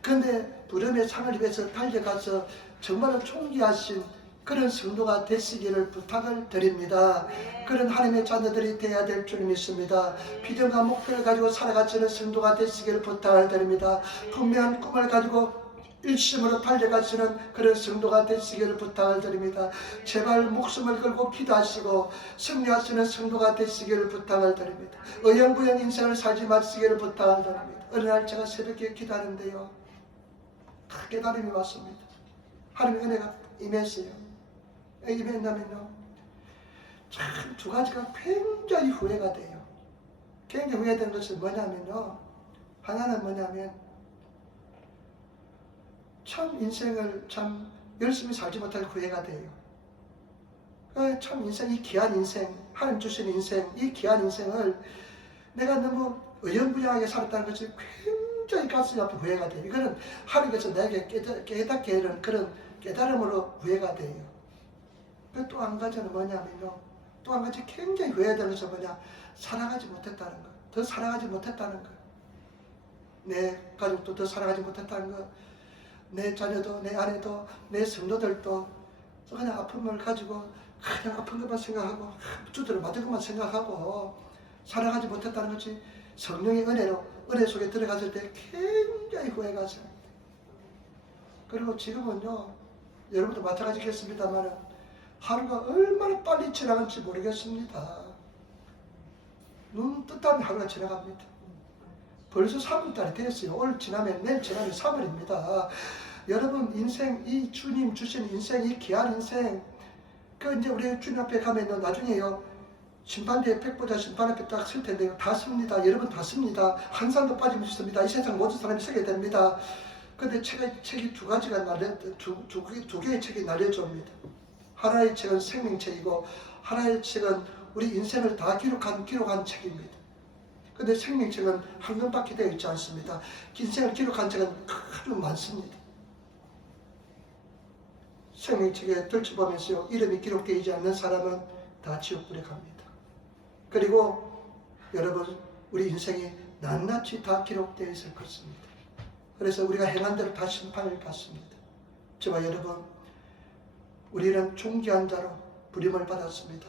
그런데 부름의 상을 위해서 달려가서 정말로 존귀하신 그런 성도가 되시기를 부탁을 드립니다. 그런 하나님의 자녀들이 되어야 될 줄 믿습니다. 비전과 목표를 가지고 살아가시는 성도가 되시기를 부탁을 드립니다. 분명한 꿈을 가지고 일심으로 달려가시는 그런 성도가 되시기를 부탁을 드립니다. 제발 목숨을 걸고 기도하시고 승리하시는 성도가 되시기를 부탁을 드립니다. 의연부연 인생을 살지 마시기를 부탁을 드립니다. 어느 날 제가 새벽에 기도하는데요, 깨달음이 왔습니다. 하나님의 은혜가 임했어요. 임했냐면요, 참 두 가지가 굉장히 후회가 돼요. 굉장히 후회되는 것은 뭐냐면요, 하나는 뭐냐면 참 인생을 참 열심히 살지 못할 후회가 돼요. 참 인생, 이 귀한 인생, 하나님 주신 인생, 이 귀한 인생을 내가 너무 의연부양하게 살았다는 것이 굉장히 가슴이 아픈 후회가 돼요. 이거는 하나님께서 내게 깨닫게 하는 그런 깨달음으로 후회가 돼요. 또 한 가지는 뭐냐면요, 또 한 가지 굉장히 후회되는 것은 뭐냐, 사랑하지 못했다는 거, 더 사랑하지 못했다는 거, 내 가족도 더 사랑하지 못했다는 거, 내 자녀도, 내 아내도, 내 성도들도 그냥 아픔을 가지고 그냥 아픈 것만 생각하고 두드려 맞은 것만 생각하고 사랑하지 못했다는 것이 성령의 은혜로 은혜 속에 들어갔을 때 굉장히 후회가 있습니다. 그리고 지금은요, 여러분도 마찬가지겠습니다만 하루가 얼마나 빨리 지나가는지 모르겠습니다. 눈 뜨다면 하루가 지나갑니다. 벌써 3월달이 됐어요. 오늘 지나면 내일 지나면 3월입니다. 여러분 인생, 이 주님 주신 인생, 이 귀한 인생, 그 이제 우리 주님 앞에 가면요, 나중에요, 심판대에 백보자 심판 앞에 딱 설 텐데요, 다 씁니다. 여러분 다 씁니다. 한 사람도 빠짐없이 씁니다. 이 세상 모든 사람이 쓰게 됩니다. 근데 책이 두 가지가 두 개의 책이 날려줍니다. 하나의 책은 생명책이고 하나의 책은 우리 인생을 다 기록한 책입니다. 근데 생명책은 한 권밖에 되어 있지 않습니다. 인생을 기록한 책은 아주 많습니다. 생명책에 들춰보면서 이름이 기록되지 않는 사람은 다 지옥불에 갑니다. 그리고 여러분 우리 인생이 낱낱이 다 기록되어 있을 것입니다. 그래서 우리가 행한 대로 다 심판을 받습니다. 저와 여러분, 우리는 존귀한 자로 부름을 받았습니다.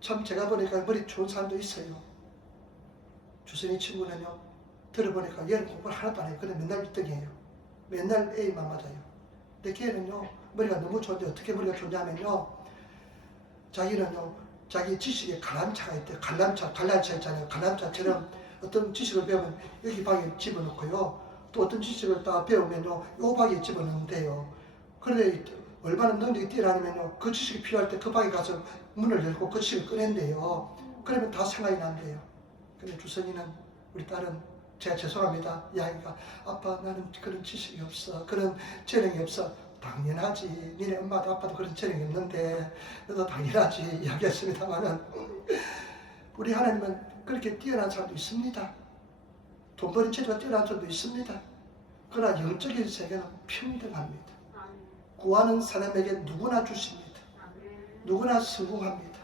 참 제가 보니까 머리 좋은 사람도 있어요. 주선이 친구는요, 들어보니까 얘는 공부를 하나도 안 해요. 근데 맨날 1등이에요. 맨날 A만 맞아요. 근데 걔는요, 머리가 너무 좋은데 어떻게 머리가 좋냐면요, 자기는요, 자기 지식에 관람차가 있대요. 관람차 있잖아요. 관람차처럼 어떤 지식을 배우면 여기 방에 집어넣고요, 또 어떤 지식을 다 배우면요, 요 방에 집어넣는데요. 그런데 얼마나 능력이 뛰어나면요, 그 지식이 필요할 때 그 방에 가서 문을 열고 그 지식을 꺼낸대요. 그러면 다 생각이 난대요. 근데 주선이는, 우리 딸은, 제가 죄송합니다, 이야기가, 아빠 나는 그런 지식이 없어, 그런 재능이 없어. 당연하지, 니네 엄마도 아빠도 그런 재능이 없는데 너도 당연하지 이야기했습니다만은, 우리 하나님은 그렇게 뛰어난 사람도 있습니다. 돈 버는 재주가 뛰어난 사람도 있습니다. 그러나 영적인 세계는 평등합니다. 구하는 사람에게 누구나 주십니다. 누구나 성공합니다.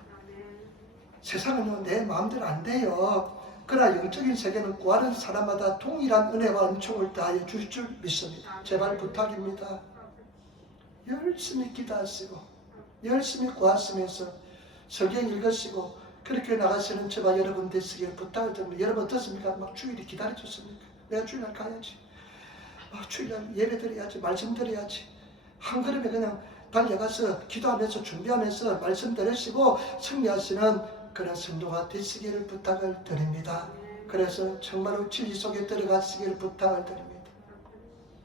세상은요, 내 마음대로 안 돼요. 그러나 영적인 세계는 구하는 사람마다 동일한 은혜와 은총을 다하여 주실 줄 믿습니다. 제발 부탁입니다. 열심히 기도하시고 열심히 구하시면서 성경 읽으시고 그렇게 나가시는 저와 여러분 되시길 부탁을 드립니다. 여러분 어떻습니까? 막 주일이 기다려줬습니까? 내가 주일날 가야지, 주일날 예배 드려야지, 말씀 드려야지, 한 걸음에 그냥 달려가서 기도하면서 준비하면서 말씀 들으시고 승리하시는 그런 성도가 되시기를 부탁을 드립니다. 그래서 정말로 진리 속에 들어가시기를 부탁을 드립니다.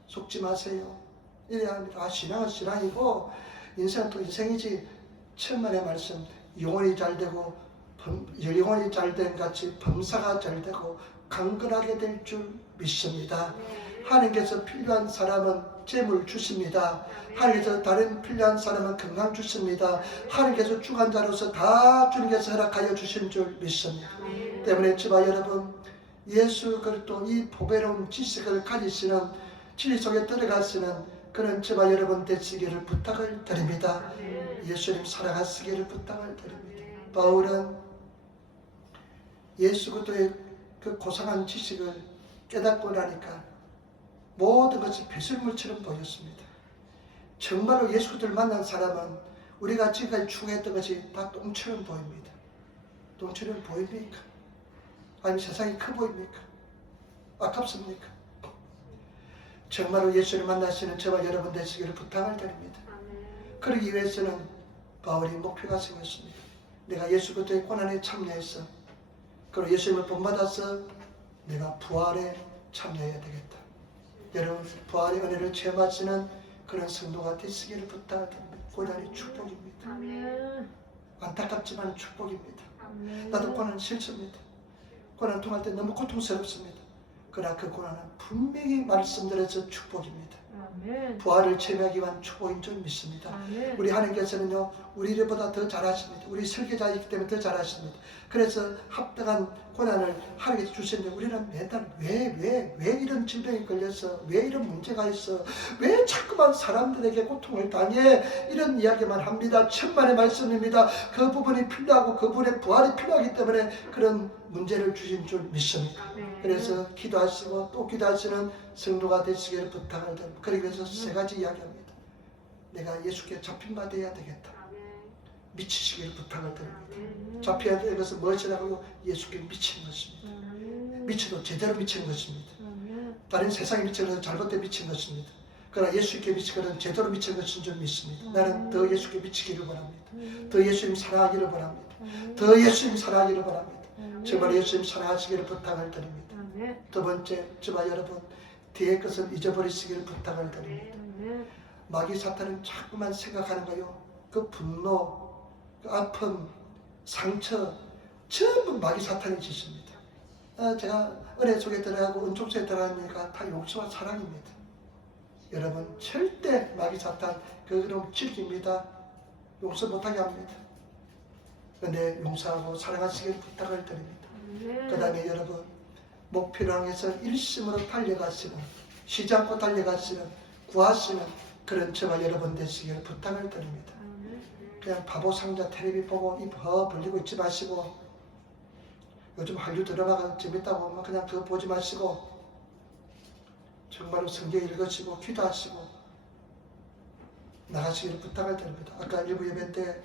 속지 마세요. 이래야 합니다. 신앙은 신앙이고 인생은 또 인생이지. 천만의 말씀, 영혼이 잘되고 영혼이 잘된 같이 범사가 잘되고 강건하게 될 줄 믿습니다. 하나님께서 필요한 사람은 재물 주십니다. 하나님께서 다른 필요한 사람은 건강 주십니다. 하나님께서 주관자로서 다 주님께서 허락하여 주신 줄 믿습니다. 때문에 저와 여러분, 예수 그리스도 이 보배로운 지식을 가지시는 진리 속에 들어가시는 그런 저와 여러분 되시기를 부탁을 드립니다. 예수님 사랑하시기를 부탁을 드립니다. 바울은 예수 그리스도의 그 고상한 지식을 깨닫고 나니까 모든 것이 배설물처럼 보였습니다. 정말로 예수 그리스도를 만난 사람은 우리가 지금까지 추구했던 것이 다 똥처럼 보입니다. 똥처럼 보입니까? 아니면 세상이 커 보입니까? 아깝습니까? 정말로 예수를 만나시는 저와 여러분 되시기를 부탁을 드립니다. 그러기 위해서는 바울이 목표가 생겼습니다. 내가 예수 그리스도의 고난에 참여해서 그리고 예수님을 본받아서 내가 부활에 참여해야 되겠다. 여러분 부활의 은혜를 체험하시는 그런 성도가 되시기를 부탁을 드립니다. 고난이 축복입니다. 안타깝지만 축복입니다. 나도 고난 싫습니다. 고난 통할 때 너무 고통스럽습니다. 그러나 그 고난은 분명히 말씀드려서 축복입니다. 부활을 체험하기 위한 축복인 줄 믿습니다. 우리 하나님께서는요, 우리보다 더 잘하십니다. 우리 설계자이기 때문에 더 잘하십니다. 그래서 합당한 고난을 하나님께서 주시는데 우리는 매달 왜 이런 질병에 걸려서 왜 이런 문제가 있어 왜 자꾸만 사람들에게 고통을 당해 이런 이야기만 합니다. 천만의 말씀입니다. 그 부분이 필요하고 그 부분의 부활이 필요하기 때문에 그런 문제를 주신 줄 믿습니다. 그래서 기도하시고 또 기도하시는 성도가 되시기를 부탁을 드립니다. 그러기 위해서 세 가지 이야기합니다. 내가 예수께 잡힌 바 되어야 되겠다. 미치시기를 부탁을 드립니다. 잡혀야 되는 것은 무엇이라고요? 예수께 미친 것입니다. 미쳐도 제대로 미친 것입니다. 다른 세상에 미친 것은 잘못된 미친 것입니다. 그러나 예수께 미친 것은 제대로 미친 것인 줄 믿습니다. 나는 더 예수께 미치기를 바랍니다. 더 예수님 사랑하기를 바랍니다. 더 예수님 사랑하기를 바랍니다. 정말 예수님 사랑하시기를 부탁을 드립니다. 두 번째, 저와 여러분 뒤의 것을 잊어버리시기를 부탁을 드립니다. 마귀 사탄은 자꾸만 생각하는 거요. 그 분노, 그 아픔, 상처 전부 마귀 사탄이 짓습니다. 제가 은혜 속에 들어가고 은총 속에 들어가니까 다 용서와 사랑입니다. 여러분 절대 마귀 사탄 그런 질깁니다. 용서 못하게 합니다. 은혜 용서하고 사랑하시기를 부탁을 드립니다. 그 다음에 여러분 목표를 향해서 일심으로 달려가시는 쉬지 않고 달려가시는 구하시는 그런 저와 여러분 되시기를 부탁을 드립니다. 그냥 바보 상자 텔레비 보고 입 벌리고 있지 마시고 요즘 한류 드라마가 재밌다고 하면 그냥 그거 보지 마시고 정말로 성경 읽으시고 기도하시고 나가시기를 부탁을 드립니다. 아까 일부 예배 때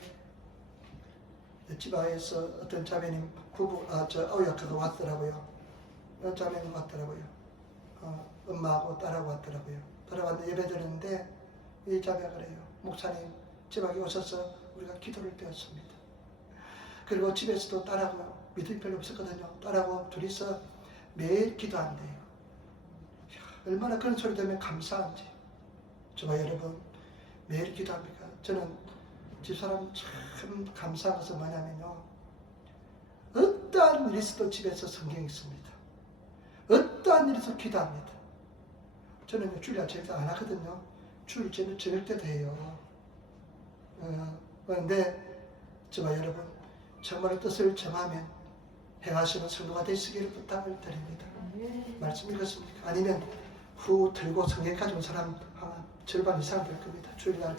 지바에서 어떤 자매님 그가 왔더라고요. 자매님 왔더라고요. 엄마하고 딸하고 왔더라고요. 들어왔는데 예배 드렸는데 이 자매가 그래요. 목사님 지박에 오셔서 우리가 기도를 배웠습니다. 그리고 집에서도 딸하고 믿음이 별로 없었거든요. 딸하고 둘이서 매일 기도한대요. 얼마나 그런 소리 들으면 감사한지. 저와 여러분 매일 기도합니까? 저는 집사람 참 감사한 것은 뭐냐면요. 어떠한 일이 있어도 집에서 성경 읽습니다. 어떠한 일이 있어도 기도합니다. 저는 주일날 제가 안 하거든요. 주일 저녁 때도 해요. 그런데 저와 여러분 정말 뜻을 정하면 행하시는 성도가 되시기를 부탁을 드립니다. 말씀 읽었습니까? 아니면 후 들고 성경까지 온 사람 한 절반 이상 될 겁니다. 주일날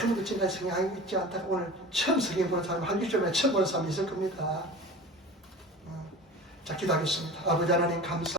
큰 지금까지 성경하고 있지 않다가 오늘 처음 성경 보는 사람 한 일주일 만에 처음 보는 사람이 있을 겁니다. 자 기도하겠습니다. 아버지 하나님 감사